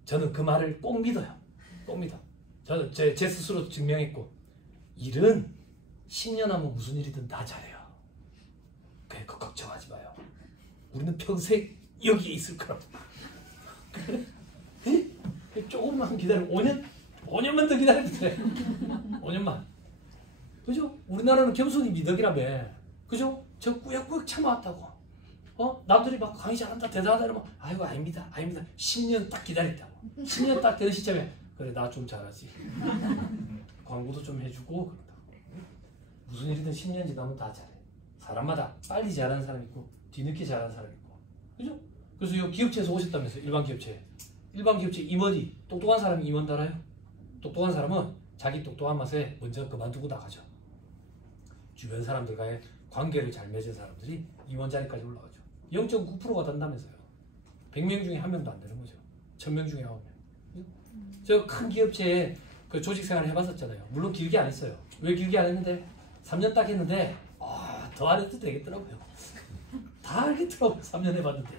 저는 그 말을 꼭 믿어요. 꼭 믿어. 저는 제 스스로 증명했고 일은 10년 하면 무슨 일이든 다 잘해요. 그래 걱정하지 마요. 우리는 평생 여기에 있을 거라고. 그래? 조금만 기다려. 5년만 더 기다려도 돼. 5년만. 그죠? 우리나라는 겸손이 미덕이라며. 그죠? 저 꾸역꾸역 참아왔다고. 남들이 막 강의 잘한다 대단하다 이러면 아이고 아닙니다. 10년 딱 기다렸다고. 10년 딱 되는 시점에 그래 나 좀 잘하지. 광고도 좀 해주고 그런다고. 무슨 일이든 10년 지나면 다 잘해. 사람마다 빨리 잘하는 사람 있고 뒤늦게 잘하는 사람 있고. 그죠? 그래서 이 기업체에서 오셨다면서 일반 기업체 임원이 똑똑한 사람이 임원 달아요? 똑똑한 사람은 자기 똑똑한 맛에 먼저 그만두고 나가죠. 주변 사람들과의 관계를 잘 맺은 사람들이 임원 자리까지 올라가죠. 0.9%가 된다면서요. 100명 중에 1명도 안 되는 거죠. 1000명 중에 9명. 저 큰 기업체에 그 조직 생활을 해봤었잖아요. 물론 길게 안 했어요. 왜 길게 안 했는데 3년 딱 했는데 더 안 해도 되겠더라고요. 다 알겠더라고요. 3년 해봤는데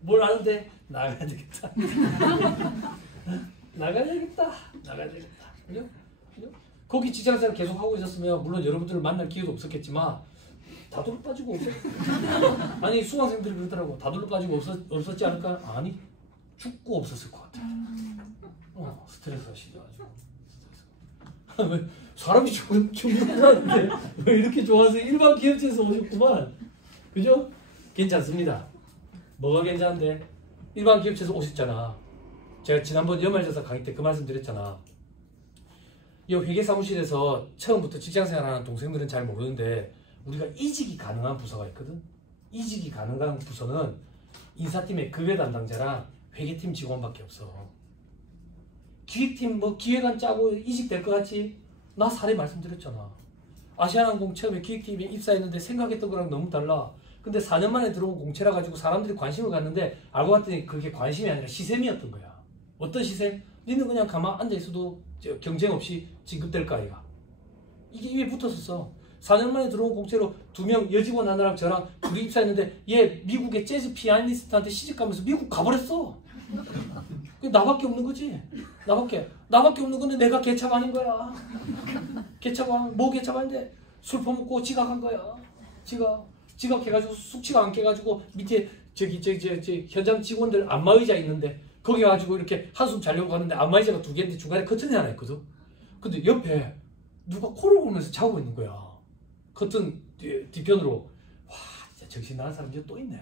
뭘 아는데 나가야 되겠다. 나가야 되겠다. 그죠? 거기 직장생활 계속 하고 있었으면 물론 여러분들을 만날 기회도 없었겠지만 다돌로 빠지고 아니 수강생들이 그러더라고. 다돌로 빠지고 없었지 않을까? 아니 죽고 없었을 것 같아. 스트레스가 심해가지고 왜 사람이 죽는다는데 왜 이렇게 좋아서 일반 기업체에서 오셨구만. 그죠? 괜찮습니다. 뭐가 괜찮은데? 일반 기업체에서 오셨잖아. 제가 지난번 연말조사 강의 때 그 말씀 드렸잖아. 이 회계사무실에서 처음부터 직장생활하는 동생들은 잘 모르는데 우리가 이직이 가능한 부서가 있거든. 이직이 가능한 부서는 인사팀의 급여 담당자랑 회계팀 직원밖에 없어. 기획팀 뭐 기획안 짜고 이직될 것 같지? 나 사례 말씀드렸잖아. 아시아나항공 처음에 기획팀에 입사했는데 생각했던 거랑 너무 달라. 근데 4년 만에 들어온 공채라 가지고 사람들이 관심을 갖는데 알고 봤더니 그게 관심이 아니라 시샘이었던 거야. 어떤 시샘? 니는 그냥 가만 앉아있어도 경쟁 없이 진급될까 아이가. 이게 입에 붙었었어. 4년 만에 들어온 공채로 2명 여직원 하나랑 저랑 둘이 입사했는데 얘 미국의 재즈 피아니스트한테 시집가면서 미국 가버렸어. 나밖에 없는 거지. 나밖에 없는 건데 내가 개차반인 거야. 개차반. 뭐 개차반인데 술 퍼먹고 지각한 거야. 지각해가지고 숙취가 안 깨가지고 밑에 저기 현장 직원들 안마의자 있는데 거기 가지고 이렇게 한숨 자려고 가는데 안마의자가 2개인데 중간에 커튼이 하나 있거든. 근데 옆에 누가 코를 골면서 자고 있는 거야. 커튼 뒤편으로. 와, 진짜 정신 나간 사람 이제 또 있네.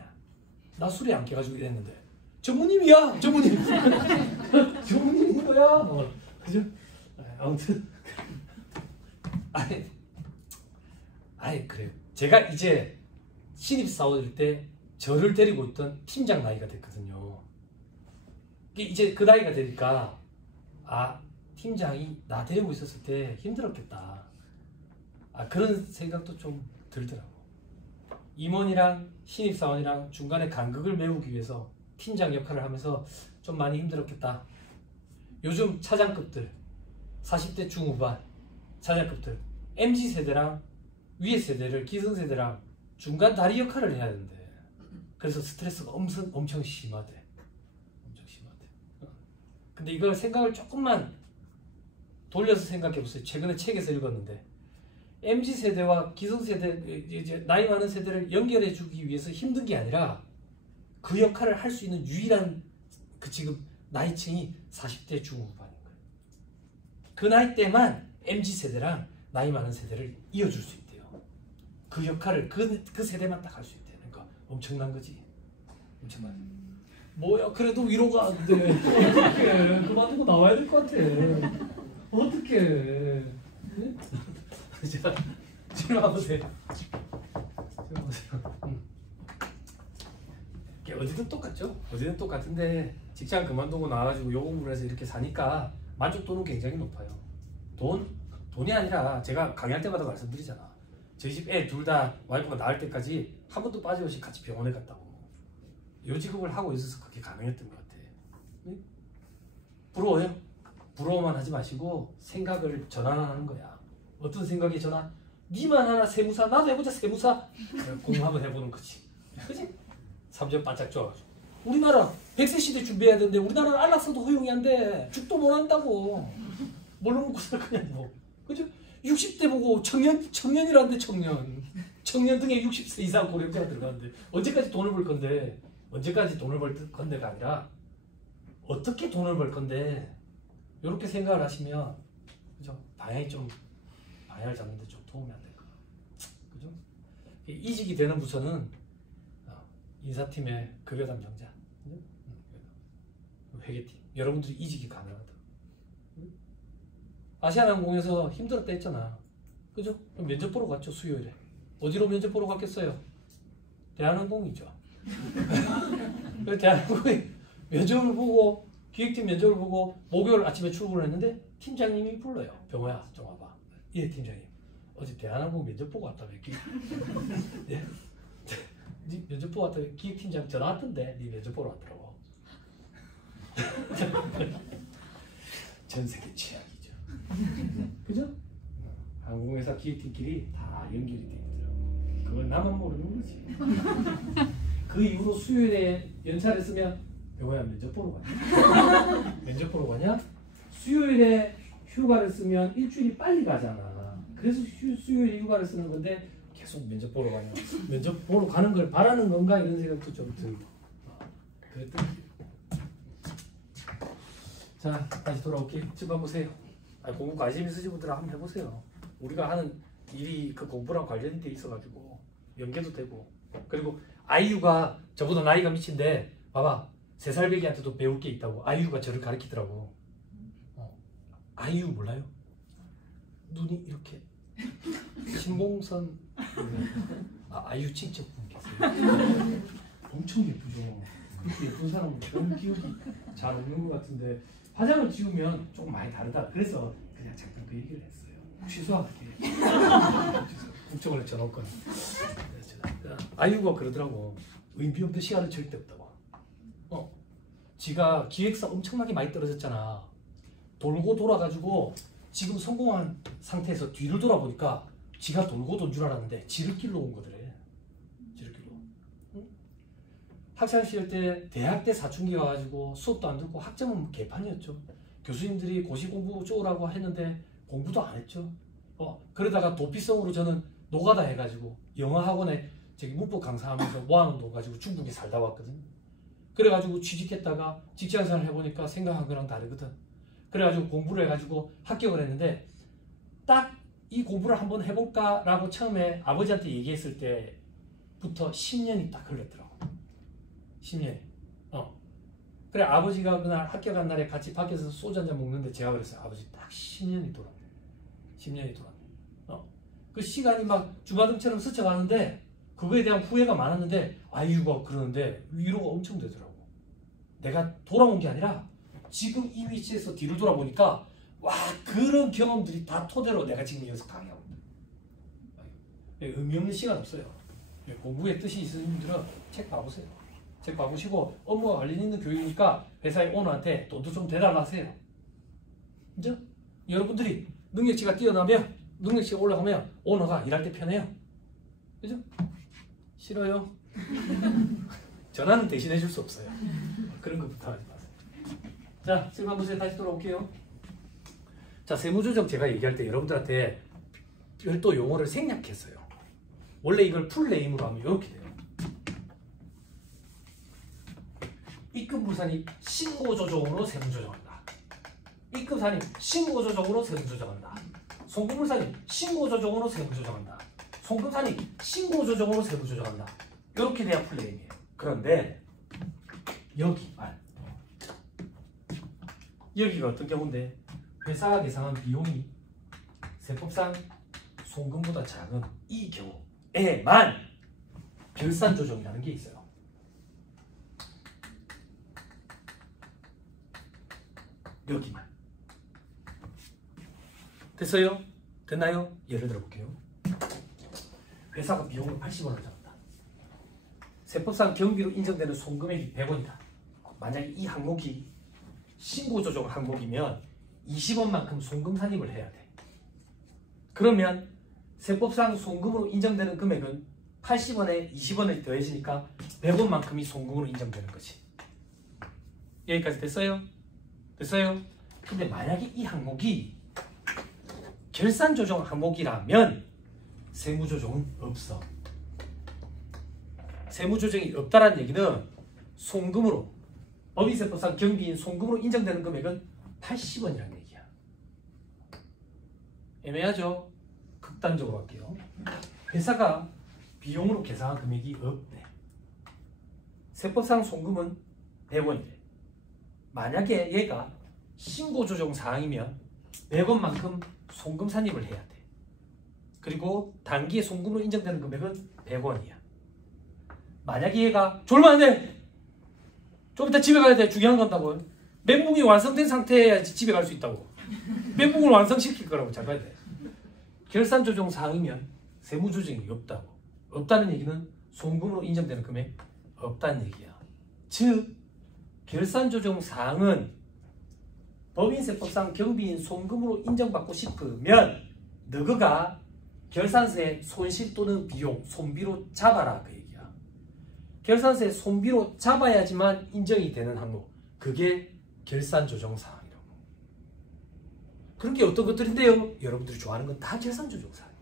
나 술이 안 깨가지고 이랬는데 전무님이야. 전무님. 전무님인 거야. 그죠? 아무튼 아니 그래요. 제가 이제 신입사원일 때 저를 데리고 있던 팀장 나이가 됐거든요. 이제 그 나이가 되니까 팀장이 나 데리고 있었을 때 힘들었겠다. 그런 생각도 좀 들더라고. 임원이랑 신입사원이랑 중간에 간극을 메우기 위해서 팀장 역할을 하면서 좀 많이 힘들었겠다. 요즘 차장급들 40대 중후반 차장급들 MZ세대랑 위에 세대를 기성세대랑 중간 다리 역할을 해야 되는데 그래서 스트레스가 엄청 심하대. 근데 이걸 생각을 조금만 돌려서 생각해 보세요. 최근에 책에서 읽었는데 MZ세대와 기성세대, 이제 나이 많은 세대를 연결해 주기 위해서 힘든 게 아니라 그 역할을 할 수 있는 유일한 지금 나이층이 40대 중후반인 거예요. 그 나이 때만 MZ세대랑 나이 많은 세대를 이어줄 수 있대요. 그 역할을 그 세대만 딱 할 수 있대요. 그러니까 엄청난 거지. 엄청난. 뭐야, 그래도 위로가 안 돼. 어떡해. 그만두고 나와야 될 것 같아. 어떡해. 자, 지금 와보세요. 어디든 똑같죠? 어디든 똑같은데 직장 그만두고 나와가지고 요 공부를 해서 이렇게 사니까 만족도는 굉장히 높아요. 돈이 아니라 제가 강의할 때마다 말씀드리잖아. 저희 집 애 둘 다 와이프가 낳을 때까지 한 번도 빠짐없이 같이 병원에 갔다고. 요 직업을 하고 있어서 그게 가능했던 것 같아. 응? 부러워요? 부러워만 하지 마시고 생각을 전환하는 거야. 어떤 생각이 전환? 니만 하나 세무사, 나도 해보자 세무사. 공부 한번 해보는 거지. 그치? 3점 반짝 줘가지고. 우리나라 100세 시대 준비해야 되는데 우리나라는 안락사도 허용이 안 돼. 죽도 못 한다고. 뭘로 먹고 살 거냐고. 그죠? 60대 보고 청년이라는데 청년 등에 60세 이상 고령자가 들어가는데 언제까지 돈을 벌 건데 건데가 아니라 어떻게 돈을 벌 건데 이렇게 생각을 하시면 그죠? 방향을 잡는데 좀 도움이 안 될까. 그죠? 이직이 되는 부서는 인사팀의 급여 담당자, 회계팀, 여러분들이 이직이 가능하다. 아시아나항공에서 힘들었다 했잖아. 그죠? 면접 보러 갔죠, 수요일에. 어디로 면접 보러 갔겠어요? 대한항공이죠. 대한항공이 면접을 보고, 기획팀 면접을 보고, 목요일 아침에 출근을 했는데, 팀장님이 불러요. 병호야, 좀 와봐. 예, 팀장님. 어제 대한항공 면접 보고 왔다며. 네? 네 면접 보고 왔다며. 기획팀장 전화 왔던데, 네 면접 보러 왔더라고. 전 세계 최악이죠. 그죠? 항공회사 기획팀끼리 다 연결이 돼 있더라고. 그건 나만 모르는 거지. 그 이후로 수요일에 연차를 쓰면 병호야 면접 보러 가냐? 면접 보러 가냐? 수요일에 휴가를 쓰면 일주일이 빨리 가잖아. 그래서 수요일에 휴가를 쓰는 건데 계속 면접 보러 가냐? 면접 보러 가는 걸 바라는 건가? 이런 생각도 좀 들고. 그랬더니 자, 다시 돌아올게요. 지금 한번 보세요. 공부 관심 있으신 분들 한번 해보세요. 우리가 하는 일이 그 공부랑 관련이 돼 있어가지고 연계도 되고. 그리고 아이유가 저보다 나이가 미친데 봐봐, 3살 배기한테도 배울 게 있다고. 아이유가 저를 가르치더라고. 아이유 몰라요? 눈이 이렇게 신봉선. 아이유 친척분 계세요. 엄청 예쁘죠. 그렇게 예쁜 사람은 그런 기억이 잘 없는 것 같은데 화장을 지우면 조금 많이 다르다. 그래서 그냥 잠깐 그 얘기를 했어요. 취소할게. 국정원에 전화 왔거든. 아이유가 그러더라고. 의미 없는 시간을 절대 없다고. 지가 기획사 엄청나게 많이 떨어졌잖아. 돌고 돌아가지고 지금 성공한 상태에서 뒤를 돌아보니까 지가 돌고 돈 줄 알았는데 지름길로 온 거더래. 지름길로. 응? 학창시절 때 대학 때 사춘기 와가지고 수업도 안 듣고 학점은 개판이었죠. 교수님들이 고시 공부 쪼으라고 했는데 공부도 안 했죠. 그러다가 도피성으로 저는 노가다 해가지고 영어 학원에 저기 문법 강사하면서 모아놓은 돈 가지고 중국에 살다 왔거든. 그래가지고 취직했다가 직장생활 해보니까 생각한 거랑 다르거든. 그래가지고 공부를 해가지고 합격을 했는데 딱 이 공부를 한번 해볼까라고 처음에 아버지한테 얘기했을 때부터 10년이 딱 흘렀더라고. 10년이. 그래 아버지가 그날 합격한 날에 같이 밖에서 소주 한잔 먹는데 제가 그랬어요. 아버지 딱 10년이 돌았네. 10년이 돌았네. 그 시간이 막 주마등처럼 스쳐가는데 그거에 대한 후회가 많았는데 아이고 그러는데 위로가 엄청 되더라고. 내가 돌아온 게 아니라 지금 이 위치에서 뒤를 돌아보니까 와 그런 경험들이 다 토대로 내가 지금 여기서 강의하고 있다. 의미 없는 시간 없어요. 공부에 뜻이 있으신 분들은 책 봐보세요. 책 봐보시고 업무와 관련 있는 교육이니까 회사의 오너한테 돈도 좀 대달라 하세요. 그죠? 여러분들이 능력치가 뛰어나면 능력치가 올라가면 오너가 일할 때 편해요. 그죠? 싫어요. 전화는 대신해 줄 수 없어요. 그런 것부터 하지 마세요. 자, 지금 한번 다시 돌아올게요. 자, 세무조정 제가 얘기할 때 여러분들한테 별도 용어를 생략했어요. 원래 이걸 풀네임으로 하면 이렇게 돼요. 입금부산이 신고조정으로 세무조정한다. 입금산이 신고조정으로 세무조정한다. 송금물산이 신고조정으로 세무조정한다. 송금산이 신고조정으로 세무조정한다. 이렇게 돼야 풀네임이에요. 그런데 여기만 여기가 어떤 경우인데 회사가 계산한 비용이 세법상 송금보다 작은 이 경우에만 결산조정이라는 게 있어요. 여기만. 됐어요? 됐나요? 예를 들어 볼게요. 회사가 비용을 80원을 잡는다. 세법상 경비로 인정되는 송금액이 100원이다. 만약에 이 항목이 신고조정 항목이면 20원만큼 송금 산입을 해야 돼. 그러면 세법상 송금으로 인정되는 금액은 80원에 20원을 더해지니까 100원만큼이 송금으로 인정되는 거지. 여기까지 됐어요? 됐어요? 근데 만약에 이 항목이 결산조정 항목이라면 세무조정은 없어. 세무조정이 없다는 얘기는 송금으로 법인세법상 경비인 송금으로 인정되는 금액은 80원이라는 얘기야. 애매하죠? 극단적으로 할게요. 회사가 비용으로 계산한 금액이 없대. 세법상 송금은 100원이래. 만약에 얘가 신고조정 사항이면 100원만큼 송금 산입을 해야 돼. 그리고 단기에 송금으로 인정되는 금액은 100원이야. 만약에 얘가 졸면 안 돼! 좀 이따 집에 가야 돼. 중요한 건다고. 멘붕이 완성된 상태에 집에 갈 수 있다고. 멘붕을 완성시킬 거라고 잘 봐야 돼. 결산조정 사항이면 세무조정이 없다고. 없다는 얘기는 송금으로 인정되는 금액 없다는 얘기야. 즉 결산조정 사항은 법인세법상 경비인 송금으로 인정받고 싶으면 너가 결산세 손실 또는 비용, 손비로 잡아라 그 얘기야. 결산세 손비로 잡아야지만 인정이 되는 항목, 그게 결산조정 사항이라고. 그런 게 어떤 것들인데요? 여러분들이 좋아하는 건 다 결산조정 사항이에요.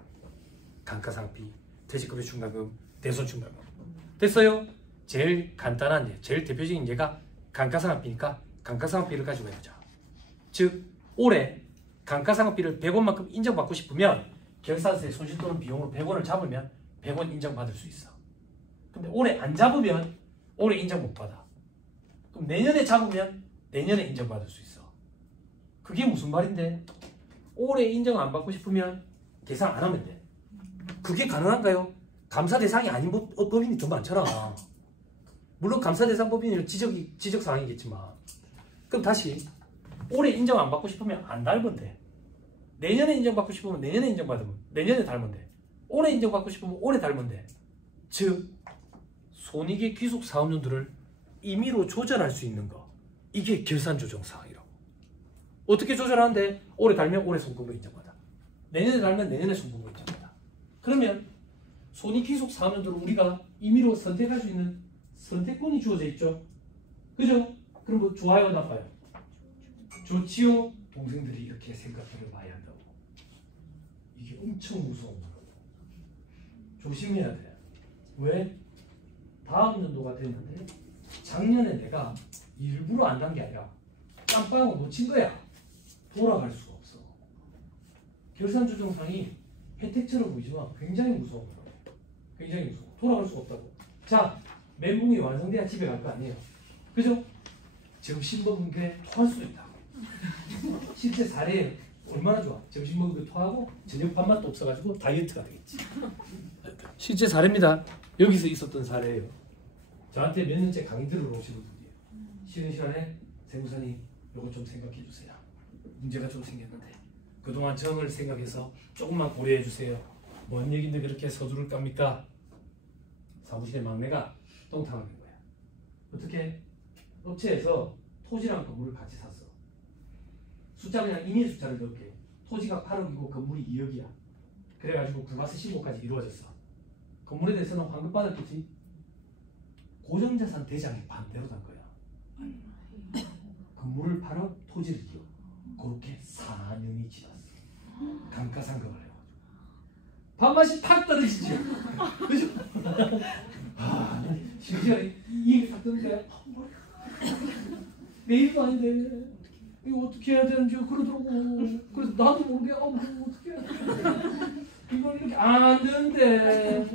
감가상각비, 퇴직급여 충당금, 대손충당금. 됐어요? 제일 간단한 예, 제일 대표적인 예가 감가상각비니까 감가상각비를 가지고 해보자. 즉 올해 감가상각비를 100원만큼 인정받고 싶으면 결산세 손실 또는 비용으로 100원을 잡으면 100원 인정받을 수 있어. 근데 올해 안 잡으면 올해 인정 못 받아. 그럼 내년에 잡으면 내년에 인정받을 수 있어. 그게 무슨 말인데? 올해 인정 안 받고 싶으면 계산 안 하면 돼. 그게 가능한가요? 감사 대상이 아닌 법인이 더 많잖아. 물론 감사 대상 법인은 지적 사항이겠지만. 그럼 다시 올해 인정 안 받고 싶으면 안 달면 돼. 내년에 인정받고 싶으면 내년에 인정받으면 내년에 달면 돼. 올해 인정받고 싶으면 올해 달면 돼. 즉 손익의 귀속 사업료들을 임의로 조절할 수 있는 거, 이게 결산조정 사항이라고. 어떻게 조절하는데? 올해 달면 올해 손금을 인정받아. 내년에 달면 내년에 손금을 인정받아. 그러면 손익귀속 4년도로 우리가 임의로 선택할 수 있는 선택권이 주어져 있죠. 그죠? 그럼 뭐 좋아요, 나빠요? 좋지요? 동생들이 이렇게 생각들을 많이 한다고. 이게 엄청 무서운 거라고. 조심해야 돼. 왜? 다음 연도가 됐는데 작년에 내가 일부러 안 간 게 아니라 깜빡하고 놓친 거야. 돌아갈 수가 없어. 결산조정상이 혜택처럼 보이지만 굉장히 무서운 거라고. 굉장히 무서워. 돌아갈 수가 없다고. 자, 멘붕이 완성돼야 집에 갈 거 아니에요. 그죠? 점심 먹은 게 토할 수도 있다. 실제 사례예요. 얼마나 좋아. 점심 먹은 게 토하고 저녁 밥맛도 없어가지고 다이어트가 되겠지. 실제 사례입니다. 여기서 있었던 사례예요. 저한테 몇 년째 강의 들으러 오시는 분이에요. 쉬는 시간에 세무사님 이거 좀 생각해 주세요. 문제가 좀 생겼는데 그동안 정을 생각해서 조금만 고려해 주세요. 뭔 얘긴데 그렇게 서두를 겁니까? 사무실의 막내가 똥탕을 낸 거야. 어떻게? 업체에서 토지랑 건물을 같이 샀어. 숫자 그냥 임의 숫자를 넣을게. 토지가 8억이고 건물이 2억이야. 그래가지고 구가세 신고까지 이루어졌어. 건물에 대해서는 환급 받았겠지. 고정자산 대장이 반대로 단 거야. 건물을 8억, 토지를 2억. 그렇게 4년이 지났어. 감가상각을 해가지고. 밥맛이 팍 떨어지죠. 그죠? 심지어 이익이 딱 뜨는데 내 일도 아닌데 이거 어떻게 해야 되는지 그러더라고. 그래서 나도 모르게 어떻게 해야 돼? 이걸 이렇게 안 되는데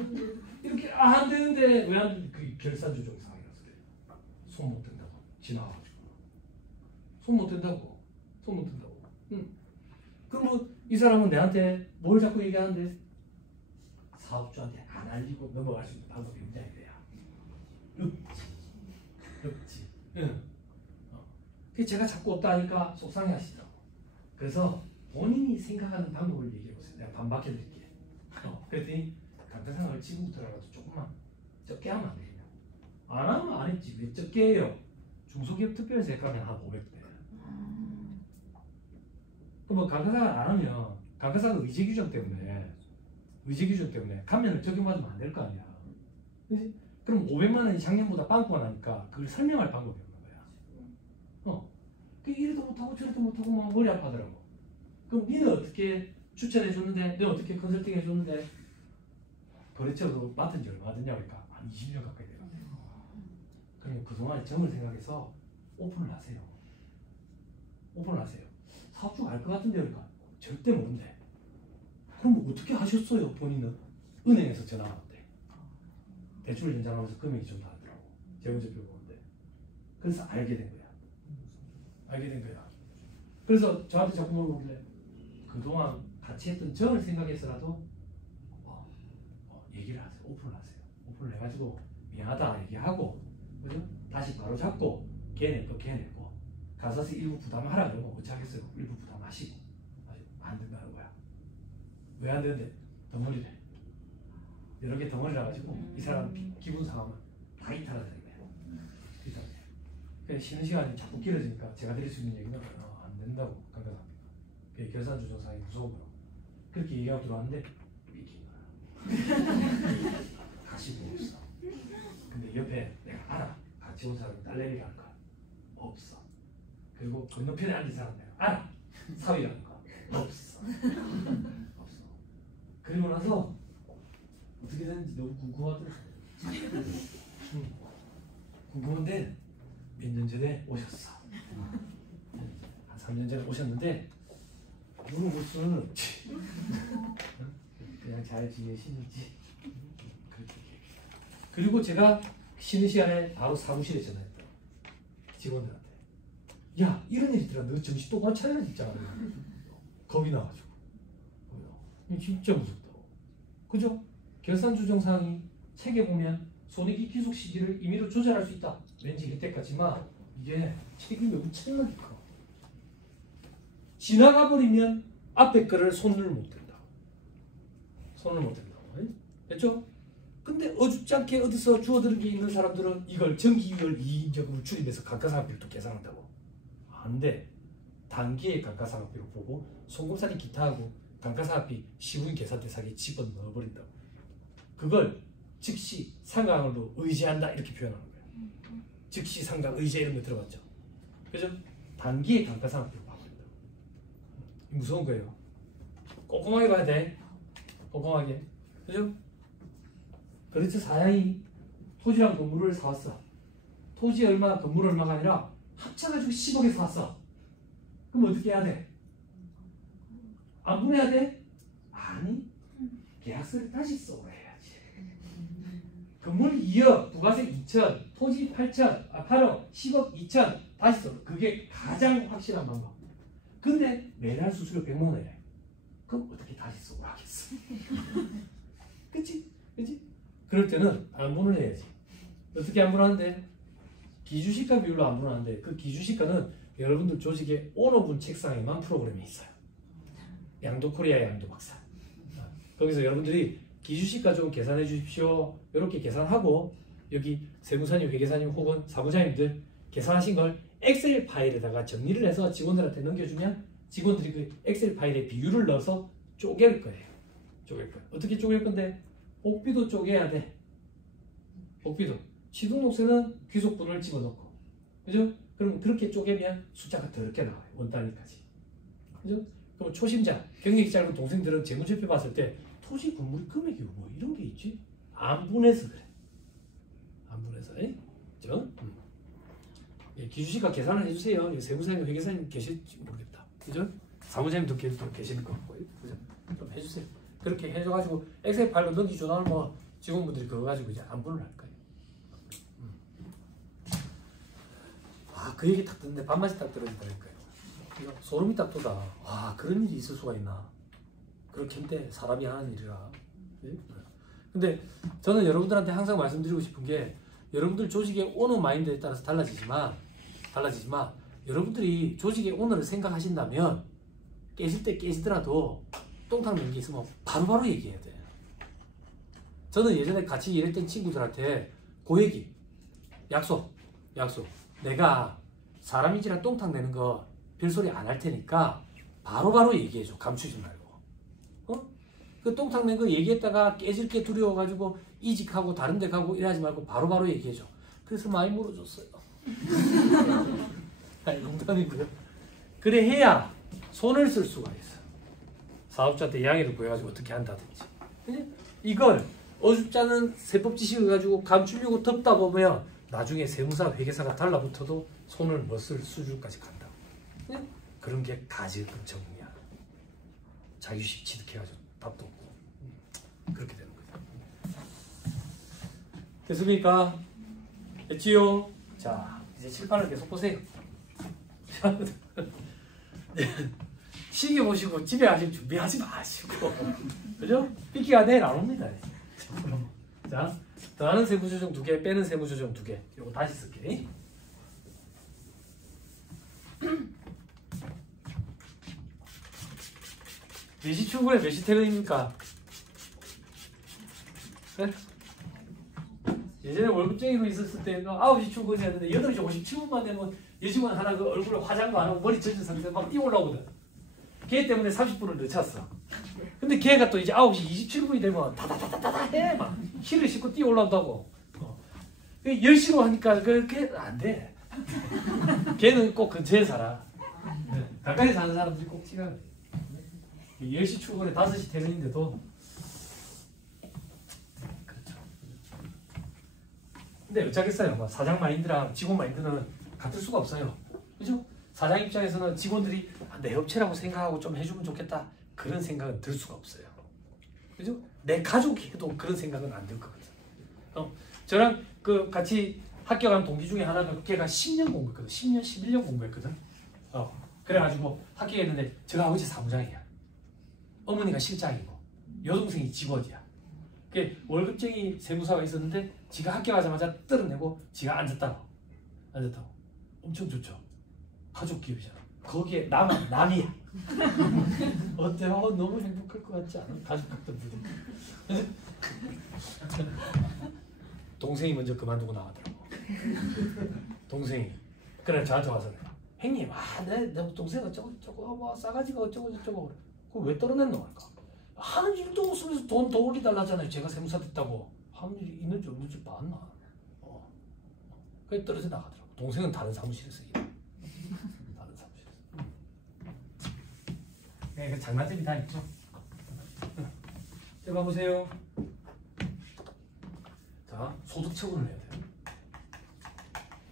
이렇게 안 되는데 왜 안 되는데 그게 결산조정상이라서 그래. 손 못 댄다고 지나가가지고 손 못 댄다고 손 못 댄다고. 그럼 뭐 이 사람은 내한테 뭘 자꾸 얘기하는데 사업주한테 안 알리고 넘어갈 수 있는 방법이 없냐 이거야. 없지. 응. 그 제가 자꾸 없다 하니까 속상해 하시더라고. 그래서 본인이 생각하는 방법을 얘기해 보세요. 내가 반박해 드릴게. 그랬더니 감가상각을 지금부터라도 조금만 적게 하면 안 되겠냐. 안 하면 안 했지. 왜 적게 해요? 중소기업 특별세 가면 한 500배. 그럼 감가상각을 안 하면 감가상각 의제 규정 때문에 감면을 적용받으면 안 될 거 아니야. 그치? 그럼 500만 원이 작년보다 빵꾸가 나니까 그걸 설명할 방법이 없는 거야. 그 이래도 못하고 저래도 못하고 막 머리 아파하더라고. 그럼 니는 어떻게 추천해 줬는데, 너 어떻게 컨설팅 해줬는데, 거래처로 맡은 지 얼마 됐냐고 하니까 한 20년 가까이 돼요. 그러면 그동안의 점을 생각해서 오픈을 하세요. 오픈을 하세요. 사업주가 알 것 같은데 그러니까 절대 모른대. 그럼 뭐 어떻게 하셨어요? 본인은 은행에서 전화 왔대. 대출을 연장하면서 금액이 좀 다르더라고. 재무제표 보는데. 그래서 알게 된 거야. 알게 된 거야. 그래서 저한테 자꾸 물어보길래 그동안 같이 했던 점을 생각해서라도 얘기를 하세요. 오픈을 하세요. 오픈을 해가지고 미안하다 얘기하고, 그죠? 다시 바로 잡고 걔낼 거 걔내고 가사서 일부 부담하라 그러면 어찌하겠어요. 일부 부담하시고 안 된다는 거야. 왜 안 되는데? 덩어리래. 여러 개 덩어리라 가지고 이 사람 기분 상하면 다 이탈하는 거야. 이탈해. 그래서 쉬는 시간이 자꾸 길어지니까 제가 드릴 수 있는 얘기는 안 된다고 감가상각. 그게 결산조정상이 무서운 거라고. 그렇게 얘기하고 들어왔는데 삐긴 거야. 가시고 없어. 근데 옆에 내가 알아. 같이 온 사람이 딸내미가 할 거야. 없어. 그리고 건너편에 앉은 사람 내가 알아. 사위라는 거. 없어. 없어. 그리고 나서 어떻게 되는지 너무 궁금하더라고. 궁금한데 몇 년 전에 오셨어. 한 3년 전에 오셨는데 누구 무슨 그냥 잘 지내시는지. 그리고 제가 쉬는 시간에 바로 사무실에 전화했다. 직원들한테. 야, 이런 일 있더라. 너 정신 똑바로 차려야 진짜. 겁이 나가지고. 진짜 무섭다고. 그죠? 결산조정사항이 책에 보면 손익이 귀속 시기를 임의로 조절할 수 있다. 왠지 이럴 같지만 이게 책임이 엄청나게 커. 지나가 버리면 앞에 거를 손을 못 댄다. 손을 못 댄다고. 됐죠? 근데 어줍지 않게 어디서 주워들은 게 있는 사람들은 이걸 정기율 이인적으로 줄이면서 감가상각비를 또 계산한다고. 안 돼. 단기의 감가상각비로 보고 송금살이 기타하고 감가상각비 시군 계산대 사기에 집어넣어버린다고. 그걸 즉시 상각으로 의지한다 이렇게 표현하는 거예요. 즉시 상각 의지 이런 거 들어봤죠? 그죠? 단기의 감가상각비로 봐버린다고. 무서운 거예요. 꼼꼼하게 봐야 돼. 꼼꼼하게. 그죠? 그렇죠. 사장이 토지랑 건물을 사왔어. 토지 얼마, 건물 얼마가 아니라 합쳐가지고 10억에 사왔어. 그럼 어떻게 해야 돼? 안 분해야 돼? 아니, 계약서를 다시 써고 해야지. 건물 2억, 부가세 2천, 토지 8억, 10억 2천 다시 써. 그게 가장 확실한 방법. 근데 매달 수수료 100만 원이래. 그럼 어떻게 다시 써고 하겠어? 그치? 그치? 그럴 때는 안분을 해야지. 어떻게 안분하는데? 기준시가 비율로 안분하는데 그 기준시가는 여러분들 조직에 오너분 책상에만 프로그램이 있어요. 양도코리아 양도박사. 거기서 여러분들이 기준시가 좀 계산해 주십시오. 이렇게 계산하고 여기 세무사님, 회계사님 혹은 사무장님들 계산하신 걸 엑셀 파일에다가 정리를 해서 직원들한테 넘겨주면 직원들이 그 엑셀 파일에 비율을 넣어서 쪼갤 거예요. 쪼갤 거예요. 어떻게 쪼갤 건데? 복비도 쪼개야 돼. 복비도. 취등록세는 귀속분을 집어넣고. 그죠? 그럼 그렇게 쪼개면 숫자가 더럽게 나와요. 원 단위까지. 그죠? 그럼 초심자, 경력이 짧은 동생들은 재무제표 봤을 때 토지 건물 금액이 뭐 이런 게 있지? 안 분해서 그래. 안 분해서. 그죠? 예, 기준시가 계산을 해주세요. 세무사님, 회계사님 계실지 모르겠다. 그죠? 사무장님도 계시는 것 같고. 그죠? 좀 해주세요. 그렇게 해줘가지고 엑셀 파일로 넘기주면 뭐 직원분들이 그거 가지고 이제 안분을 할 거예요. 아, 그 얘기 딱 듣는데 밥맛이 딱 떨어지더라니까요. 소름이 딱 돋아. 와, 그런 일이 있을 수가 있나. 그렇게인데 사람이 하는 일이라. 근데 저는 여러분들한테 항상 말씀드리고 싶은 게 여러분들 조직의 오너 마인드에 따라서 달라지지만 여러분들이 조직의 오너를 생각하신다면 깨질 때 깨지더라도 똥탕 낸 게 있으면 바로바로 얘기해야 돼. 저는 예전에 같이 일했던 친구들한테 그 얘기, 약속. 내가 사람인지라 똥탕 내는 거 별소리 안 할 테니까 바로바로 얘기해줘. 감추지 말고. 그 똥탕 낸 거 얘기했다가 깨질 게 두려워가지고 이직하고 다른 데 가고 이러지 말고 바로바로 얘기해줘. 그래서 많이 물어줬어요. 아니, 농담이고요. 그래 해야 손을 쓸 수가 있어. 사업자한테 양해를 구해가지고 어떻게 한다든지. 이걸 어줍잖은 세법 지식을 가지고 감추려고 덮다 보면 나중에 세무사, 회계사가 달라붙어도 손을 못 쓸 수준까지 간다. 그런 게 가지금 정리야. 자유식 취득해가지고 답도 없고 그렇게 되는 거죠. 됐습니까? 됐지요? 자, 이제 칠판을 계속 보세요. 시계 보시고 집에 가실 준비하지 마시고, 그죠? 삐끼가 내일 안 옵니다. 자, 더하는 세무조정 2개, 빼는 세무조정 2개. 이거 다시 쓸게. 몇 시 출근에 몇 시 퇴근입니까? 네? 예전에 월급쟁이로 있었을 때 9시 출근이었는데 8시 57분만 되면 여직원 하나 그 얼굴에 화장도 안 하고 머리 젖은 상태에서 막 뛰어올라오거든. 걔 때문에 30분을 늦췄어. 근데 걔가 또 이제 9시 27분이 되면 다다다다다 해. 막 힐을 신고 뛰어올라온다고. 10시로 하니까 그게 안 돼. 걔는 꼭 근처에 살아. 가까이 사는 사람들이 꼭 찍어야 돼. 10시 출근에 5시 퇴근인데도 그렇죠. 근데 어쩌겠어요. 뭐 사장 마인드랑 직원 마인드는 같을 수가 없어요. 그죠? 사장 입장에서는 직원들이 내 업체라고 생각하고 좀 해주면 좋겠다. 그런 생각은 들 수가 없어요. 그죠? 내 가족에도 그런 생각은 안 들 거거든. 저랑 그 같이 학교 간 동기 중에 하나가 걔가 10년 공부했거든. 10년, 11년 공부했거든. 그래가지고 학교에 있는데 제가 아버지 사무장이야. 어머니가 실장이고 여동생이 직원이야. 월급쟁이 세무사가 있었는데 지가 학교 가자마자 떨어내고 지가 앉았다고. 엄청 좋죠. 가족 기업이잖아. 거기에 남이야. 어때요? 너무 행복할 것 같지 않아? 가족 같은 분이. 동생이 먼저 그만두고 나가더라고. 동생이. 그래 저한테 와서 형님, 내 동생 어쩌고 뭐 싸가지가 어쩌고 저쩌고 그거 왜 떨어냈노? 할까? 하는 일도 없으면서 돈 더 올리달라잖아요. 제가 세무사 됐다고. 하는 일이 있는지 없는지 봤나? 그게 떨어져 나가더라고. 동생은 다른 사무실에서 일해. 다른 사무실에서. 네, 그 장단점이 다 있죠. 자, 봐보세요. 자, 소득 처분을 해야 돼요.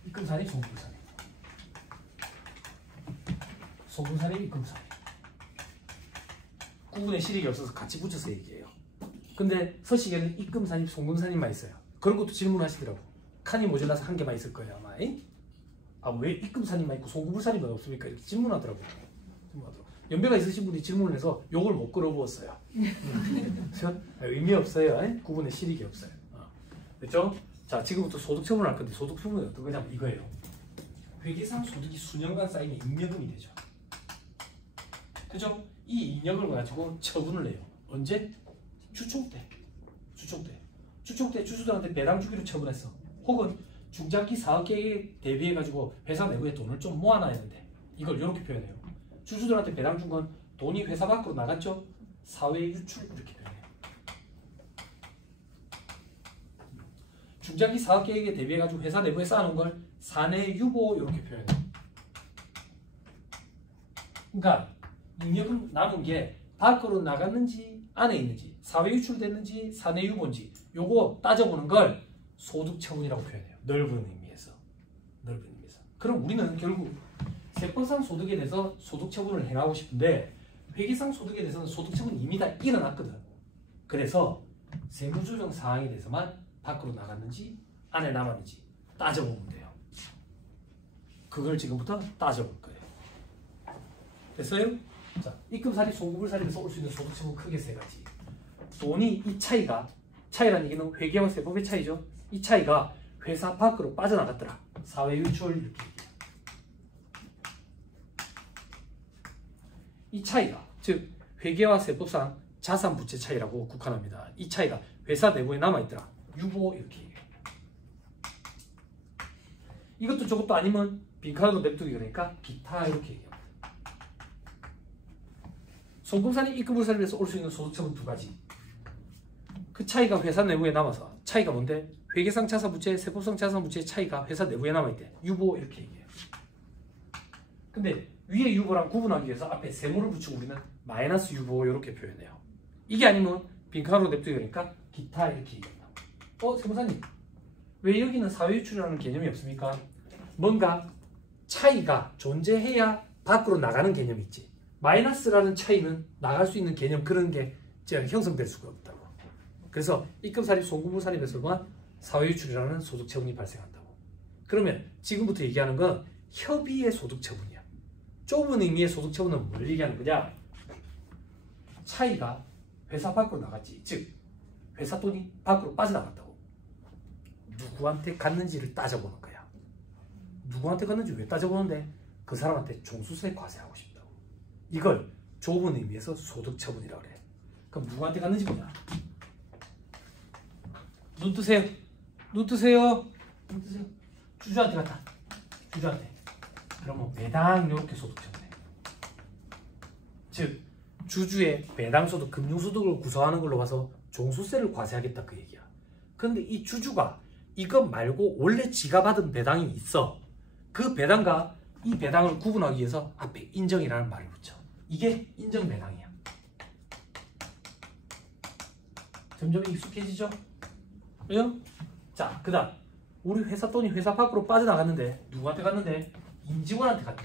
입금산입, 송금산입. 송금산입, 입금산입. 구분의 실익이 없어서 같이 붙여서 얘기해요. 근데 서식에는 입금산입, 송금산입만 있어요. 그런 것도 질문하시더라고. 칸이 모자라서 한 개만 있을 거예요, 아마. 왜 입금산입만 있고 송금산입만 없습니까? 이렇게 질문하더라고요. 연배가 있으신 분이 질문을 해서 욕을 못 끌어부었어요. 의미 없어요. 구분의 실익이 없어요. 됐죠? 자, 지금부터 소득 처분을 할 건데 소득 처분은 어떤 거냐면 이거예요. 회계상 소득이 수년간 쌓이면 잉여금이 되죠. 그죠? 이 잉여금을 가지고 처분을 해요. 언제? 추총 때. 추총 때 주주들한테 배당 주기로 처분했어. 혹은 중장기 사업 계획에 대비해 가지고 회사 내부에 돈을 좀 모아놔야 되는데 이걸 이렇게 표현해요. 주주들한테 배당 준 건 돈이 회사 밖으로 나갔죠? 사회 유출 이렇게 표현해요. 중장기 사업 계획에 대비해 가지고 회사 내부에 쌓아놓은 걸 사내 유보 이렇게 표현해요. 그러니까 잉여금 남은 게 밖으로 나갔는지 안에 있는지 사회 유출됐는지 사내 유보인지 요거 따져보는 걸 소득 처분이라고 표현해요. 넓은 의미에서. 그럼 우리는 결국 세법상 소득에 대해서 소득 처분을 해나가고 싶은데 회계상 소득에 대해서는 소득 처분이 이미 다 일어났거든. 그래서 세무조정 사항에 대해서만 밖으로 나갔는지 안에 남았는지 따져보면 돼요. 그걸 지금부터 따져볼 거예요. 됐어요? 자, 입금살입, 송금살입에서 올 수 있는 소득 처분 크게 세 가지. 돈이 이 차이라는 얘기는 회계와 세법의 차이죠. 이 차이가 회사 밖으로 빠져나갔더라. 사회 유출 이렇게 얘기해요. 이 차이가 즉 회계와 세법상 자산 부채 차이라고 국한합니다. 이 차이가 회사 내부에 남아있더라. 유보 이렇게 얘기해요. 이것도 저것도 아니면 빈칸으로 냅두기 그러니까 기타 이렇게 얘기합니다. 송금산입, 입금불산입에서 올 수 있는 소득처분 두 가지. 그 차이가 회사 내부에 남아서 차이가 뭔데? 회계상 자산부채, 세법상 자산부채의 차이가 회사 내부에 남아있대. 유보 이렇게 얘기해요. 근데 위에 유보랑 구분하기 위해서 앞에 세모를 붙이고 우리는 마이너스 유보 이렇게 표현해요. 이게 아니면 빈칸으로 냅두기 그러니까 기타 이렇게 얘기합니다. 세무사님 왜 여기는 사회유출이라는 개념이 없습니까? 뭔가 차이가 존재해야 밖으로 나가는 개념이 있지. 마이너스라는 차이는 나갈 수 있는 개념 그런 게 형성될 수가 없다고. 그래서 입금살입, 송금불산입에서만 사회유출이라는 소득처분이 발생한다고. 그러면 지금부터 얘기하는 건 협의의 소득처분이야. 좁은 의미의 소득처분은 뭘 얘기하는 거냐? 차이가 회사 밖으로 나갔지. 즉 회사 돈이 밖으로 빠져나갔다고. 누구한테 갔는지를 따져보는 거야. 누구한테 갔는지 왜 따져보는데? 그 사람한테 종수세 과세하고 싶다고. 이걸 좁은 의미에서 소득처분이라고 그래. 그럼 누구한테 갔는지 보자. 눈 뜨세요. 주주한테 갔다. 주주한테. 그러면 배당 이렇게 소득처분해. 즉 주주의 배당소득, 금융소득을 구성하는 걸로 봐서 종수세를 과세하겠다 그 얘기야. 근데 이 주주가 이것 말고 원래 지가 받은 배당이 있어. 그 배당과 이 배당을 구분하기 위해서 앞에 인정이라는 말을 붙여. 이게 인정배당이야. 점점 익숙해지죠? 그죠? 자, 그 다음 우리 회사 돈이 회사 밖으로 빠져나갔는데 누구한테 갔는데? 임직원한테 갔대.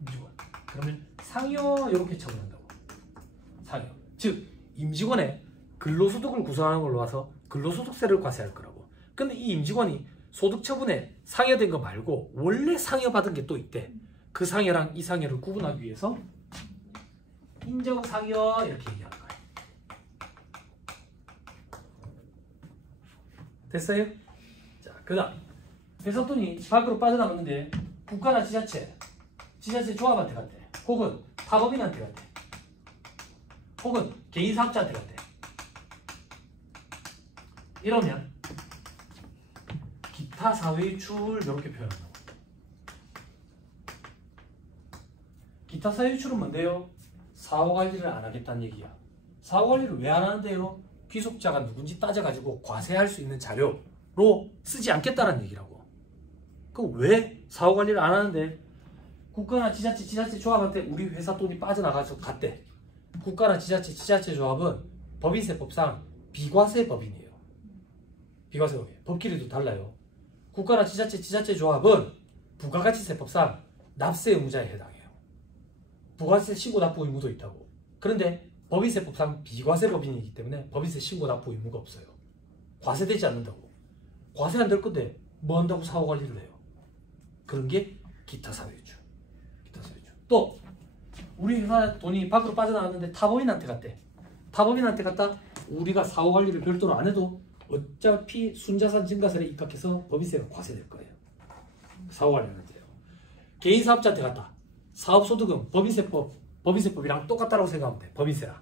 임직원. 그러면 상여 이렇게 처분한다고. 상여. 즉 임직원의 근로소득을 구성하는 걸로 봐서 근로소득세를 과세할 거라고. 근데 이 임직원이 소득처분에 상여된 거 말고 원래 상여받은 게 또 있대. 그 상여랑 이 상여를 구분하기 위해서 인정상여 이렇게 얘기하는 거예요. 됐어요? 자, 그 다음 회사 돈이 밖으로 빠져나갔는데 국가나 지자체 조합한테 갔대. 혹은 사법인한테 갔대. 혹은 개인사업자한테 갔대. 이러면 기타 사회유출 이렇게 표현한다고. 기타 사유출은 뭔데요? 사후관리를 안 하겠다는 얘기야. 사후관리를 왜 안 하는데요? 귀속자가 누군지 따져가지고 과세할 수 있는 자료로 쓰지 않겠다는 얘기라고. 그럼 왜 사후관리를 안 하는데? 국가나 지자체 조합한테 우리 회사 돈이 빠져나가서 갔대. 국가나 지자체 조합은 법인세법상 비과세법인이에요. 비과세법이에요. 법끼리도 달라요. 국가나 지자체 조합은 부가가치세법상 납세 의무자에 해당해요. 부가세 신고 납부 의무도 있다고. 그런데 법인세법상 비과세법인이기 때문에 법인세 신고 납부 의무가 없어요. 과세되지 않는다고. 과세 안 될 건데 뭐 한다고 사후관리를 해요. 그런 게 기타 사유주. 또 우리 회사 돈이 밖으로 빠져나왔는데 타법인한테 갔대. 타법인한테 갔다 우리가 사후관리를 별도로 안 해도 어차피 순자산 증가세에 입각해서 법인세가 과세될 거예요. 사후관리 안 해도. 개인사업자한테 갔다. 사업소득은 법인세법이랑 똑같다고 생각하면 돼. 법인세랑.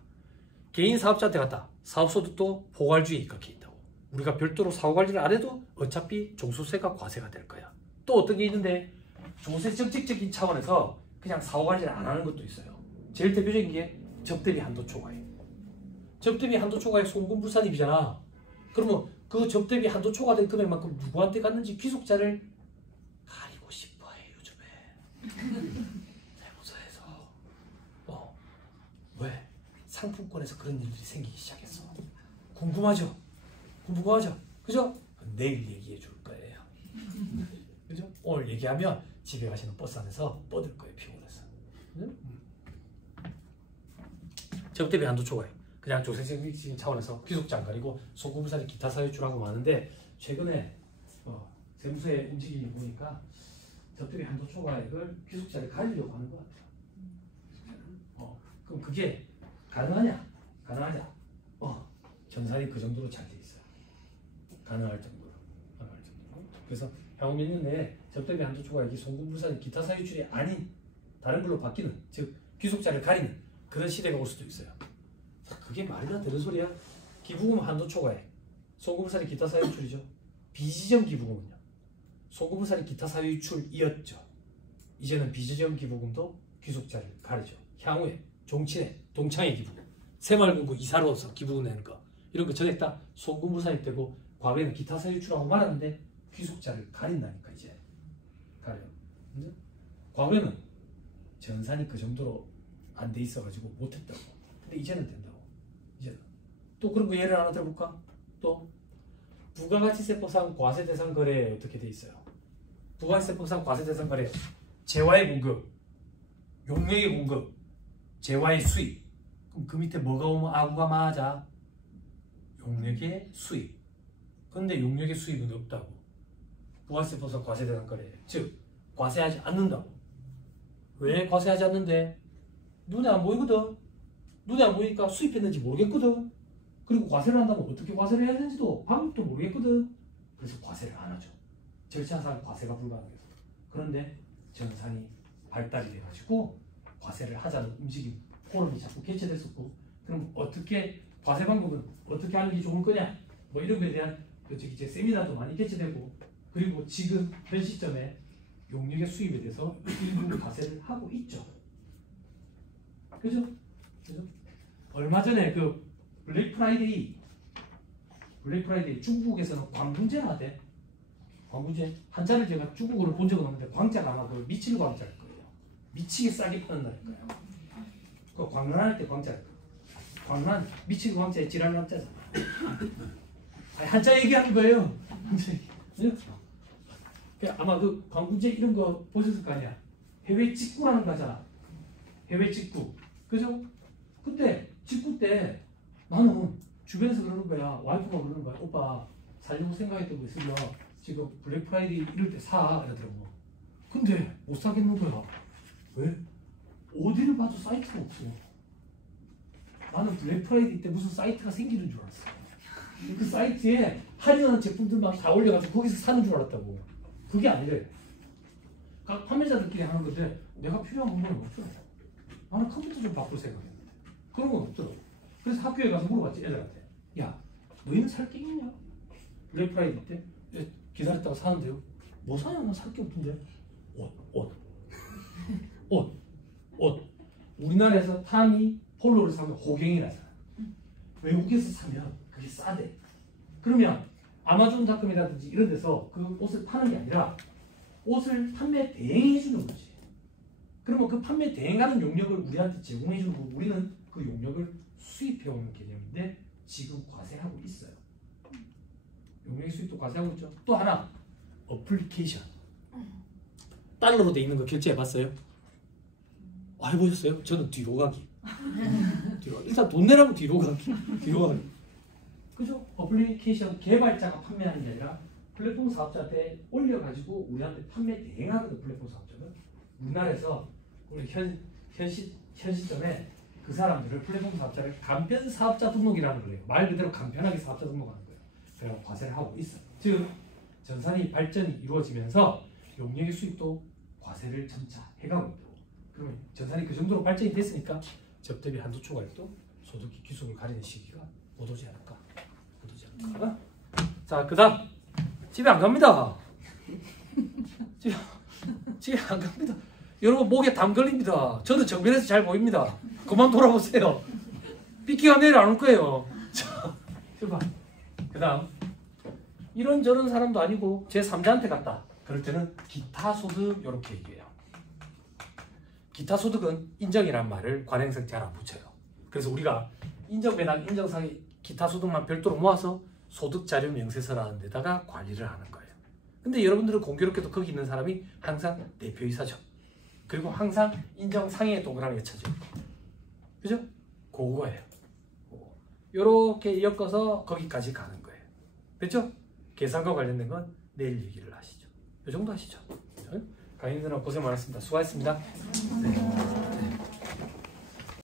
개인사업자한테 갔다. 사업소득도 포괄주의에 입각해 있다고. 우리가 별도로 사후관리를 안 해도 어차피 종소세가 과세가 될 거야. 또 어떤 게 있는데 조세 정책적인 차원에서 그냥 사후관리를 안 하는 것도 있어요. 제일 대표적인 게 접대비 한도 초과액. 접대비 한도 초과액 송금불산입이잖아. 그러면 그 접대비 한도 초과된 금액만큼 누구한테 갔는지 귀속자를 가리고 싶어해 요즘에. 세무서에서. 왜? 상품권에서 그런 일들이 생기기 시작했어. 궁금하죠? 그죠? 내일 얘기해 줄 거예요. 그죠? 오늘 얘기하면 집에 가시는 버스 안에서 뻗을 거예요. 피곤해서. 접대비 한도 초과액. 그냥 조세적인 차원에서 귀속자 안 가리고 송금불산이 기타 사유출하고 많은데 최근에 세무서의 움직임이 보니까 접대비 한도 초과액을 귀속자를 가리려고 하는 것 같아요. 그럼 그게 가능하냐? 정산이 그 정도로 잘 돼 있어요. 가능할 정도로. 그래서 향후 몇 년 내에 접대비 한도 초과액이 송금불산이 기타 사유출이 아닌 다른 걸로 바뀌는, 즉 귀속자를 가리는 그런 시대가 올 수도 있어요. 그게 말이나 되는 소리야? 기부금 한도 초과액, 송금불산이 기타 사유출이죠. 비지정 기부금은요, 송금불산이 기타 사유출이었죠. 이제는 비지정 기부금도 귀속자를 가리죠. 향후에 종친회, 동창회 기부금, 새마을금고 이사로서 기부금 내는 거, 이런 거 전액 다 송금불산이 되고 과거에는 기타 사유출하고 말았는데 귀속자를 가린다니까. 이제 가려요. 과거에는 전산이 그 정도로 안 돼 있어가지고 못했다고. 근데 이제는 된다고. 이제는. 또 그런 거 예를 하나 들어볼까? 또 부가가치세법상 과세대상 거래 어떻게 돼 있어요? 부가가치세법상 과세대상 거래, 재화의 공급, 용역의 공급, 재화의 수입. 그럼 그 밑에 뭐가 오면 아구가 맞아? 용역의 수입. 근데 용역의 수입은 없다고. 부가세법상 과세대상 거래, 즉 과세하지 않는다고. 왜 과세하지 않는데? 눈에 안 보이거든. 눈에 안 보이니까 수입했는지 모르겠거든. 그리고 과세를 한다면 어떻게 과세를 해야 되는지도 방법도 모르겠거든. 그래서 과세를 안 하죠. 절차상 과세가 불가능해서. 그런데 정산이 발달이 돼가지고 과세를 하자는 움직임, 포럼이 자꾸 개최됐었고, 그럼 어떻게 과세 방법은 어떻게 하는 게 좋을 거냐? 뭐 이런 거에 대한 이제 세미나도 많이 개최되고, 그리고 지금 현 시점에 용역의 수입에 대해서 일부 과세를 하고 있죠. 그죠? 얼마 전에 그 블랙 프라이데이 중국에서는 광군제를 하대. 광군제 한자를 제가 중국어로 본 적은 없는데 광자가 아마 그 미칠 광자일 거예요. 미치게 싸게 파는다니까요. 그 광란할 때 광자일 거예요. 광란 미칠 광자에 지랄 한자잖아. 한자 얘기하는 거예요. 아마 그 광군제 이런 거 보셨을 거 아니야. 해외 직구라는 거잖아. 해외 직구. 그죠? 그때 직구 때 나는 주변에서 그러는 거야. 와이프가 그러는 거야. 오빠 살려고 생각했던 거 있으면 지금 블랙 프라이데이 이럴 때 사. 이러더라고. 근데 못 사겠는 거야. 왜? 어디를 봐도 사이트가 없어. 나는 블랙 프라이데이 때 무슨 사이트가 생기는 줄 알았어. 그 사이트에 할인하는 제품들만 다 올려가지고 거기서 사는 줄 알았다고. 그게 아니래. 각 판매자들끼리 하는 건데 내가 필요한 부분은 없더라. 나는 컴퓨터 좀 바꿀 생각했는데 그런 건 없더라고. 그래서 학교에 가서 물어봤지, 애들한테. 야, 너희는 살 게 있냐? 블랙 프라이데이 때 기다렸다가 사는데요. 뭐 사냐? 난 살 게 없던데. 옷. 우리나라에서 탐이 폴로를 사면 호갱이라잖아. 외국에서 사면 그게 싸대. 그러면 아마존닷컴이라든지 이런 데서 그 옷을 파는 게 아니라 옷을 판매 대행해 주는 거지. 그러면 그 판매 대행하는 용역을 우리한테 제공해 주는 거고 우리는 그 용역을 수입해 오는 개념인데 지금 과세하고 있어요. 용역의 수입도 과세하고 있죠. 또 하나 어플리케이션. 달러로 돼 있는 거 결제해 봤어요? 해보셨어요? 저는 뒤로 가기. 일단 돈 내라면 뒤로 가기. 뒤로 가기. 그죠? 어플리케이션 개발자가 판매하는 게 아니라 플랫폼 사업자한테 올려가지고 우리한테 판매 대행하는 플랫폼 사업자는 우리나라에서 우리 현 시점에 그 사람들을 플랫폼 사업자를 간편 사업자 등록이라는 걸 해요. 말 그대로 간편하게 사업자 등록하는 거예요. 그래서 과세를 하고 있어요. 즉 전산이 발전이 이루어지면서 용역의 수입도 과세를 점차 해가고 있고 그러면 전산이 그 정도로 발전이 됐으니까 접대비 한두 초과액도 소득이 기술을 가리는 시기가 못 오지 않을까. 자, 그 다음 집에 안 갑니다. 집에 안 갑니다. 여러분 목에 담 걸립니다. 저는 정면에서 잘 보입니다. 그만 돌아보세요. 삐끼가 내일 안 올 거예요. 자, 출발. 그 다음 이런저런 사람도 아니고 제 3자한테 갔다. 그럴 때는 기타 소득 이렇게 얘기해요. 기타 소득은 인정이란 말을 관행성 잘 안 붙여요. 그래서 우리가 인정배당, 인정상의 기타 소득만 별도로 모아서 소득자료 명세서라는 데다가 관리를 하는 거예요. 근데 여러분들은 공교롭게도 거기 있는 사람이 항상 대표이사죠. 그리고 항상 인정상의 동그라미에 쳐져. 그죠? 그거예요. 요렇게 엮어서 거기까지 가는 거예요. 됐죠? 계산과 관련된 건 내일 얘기를 하시죠. 이 정도 하시죠. 강의님들은 고생 많았습니다. 수고하셨습니다. 네.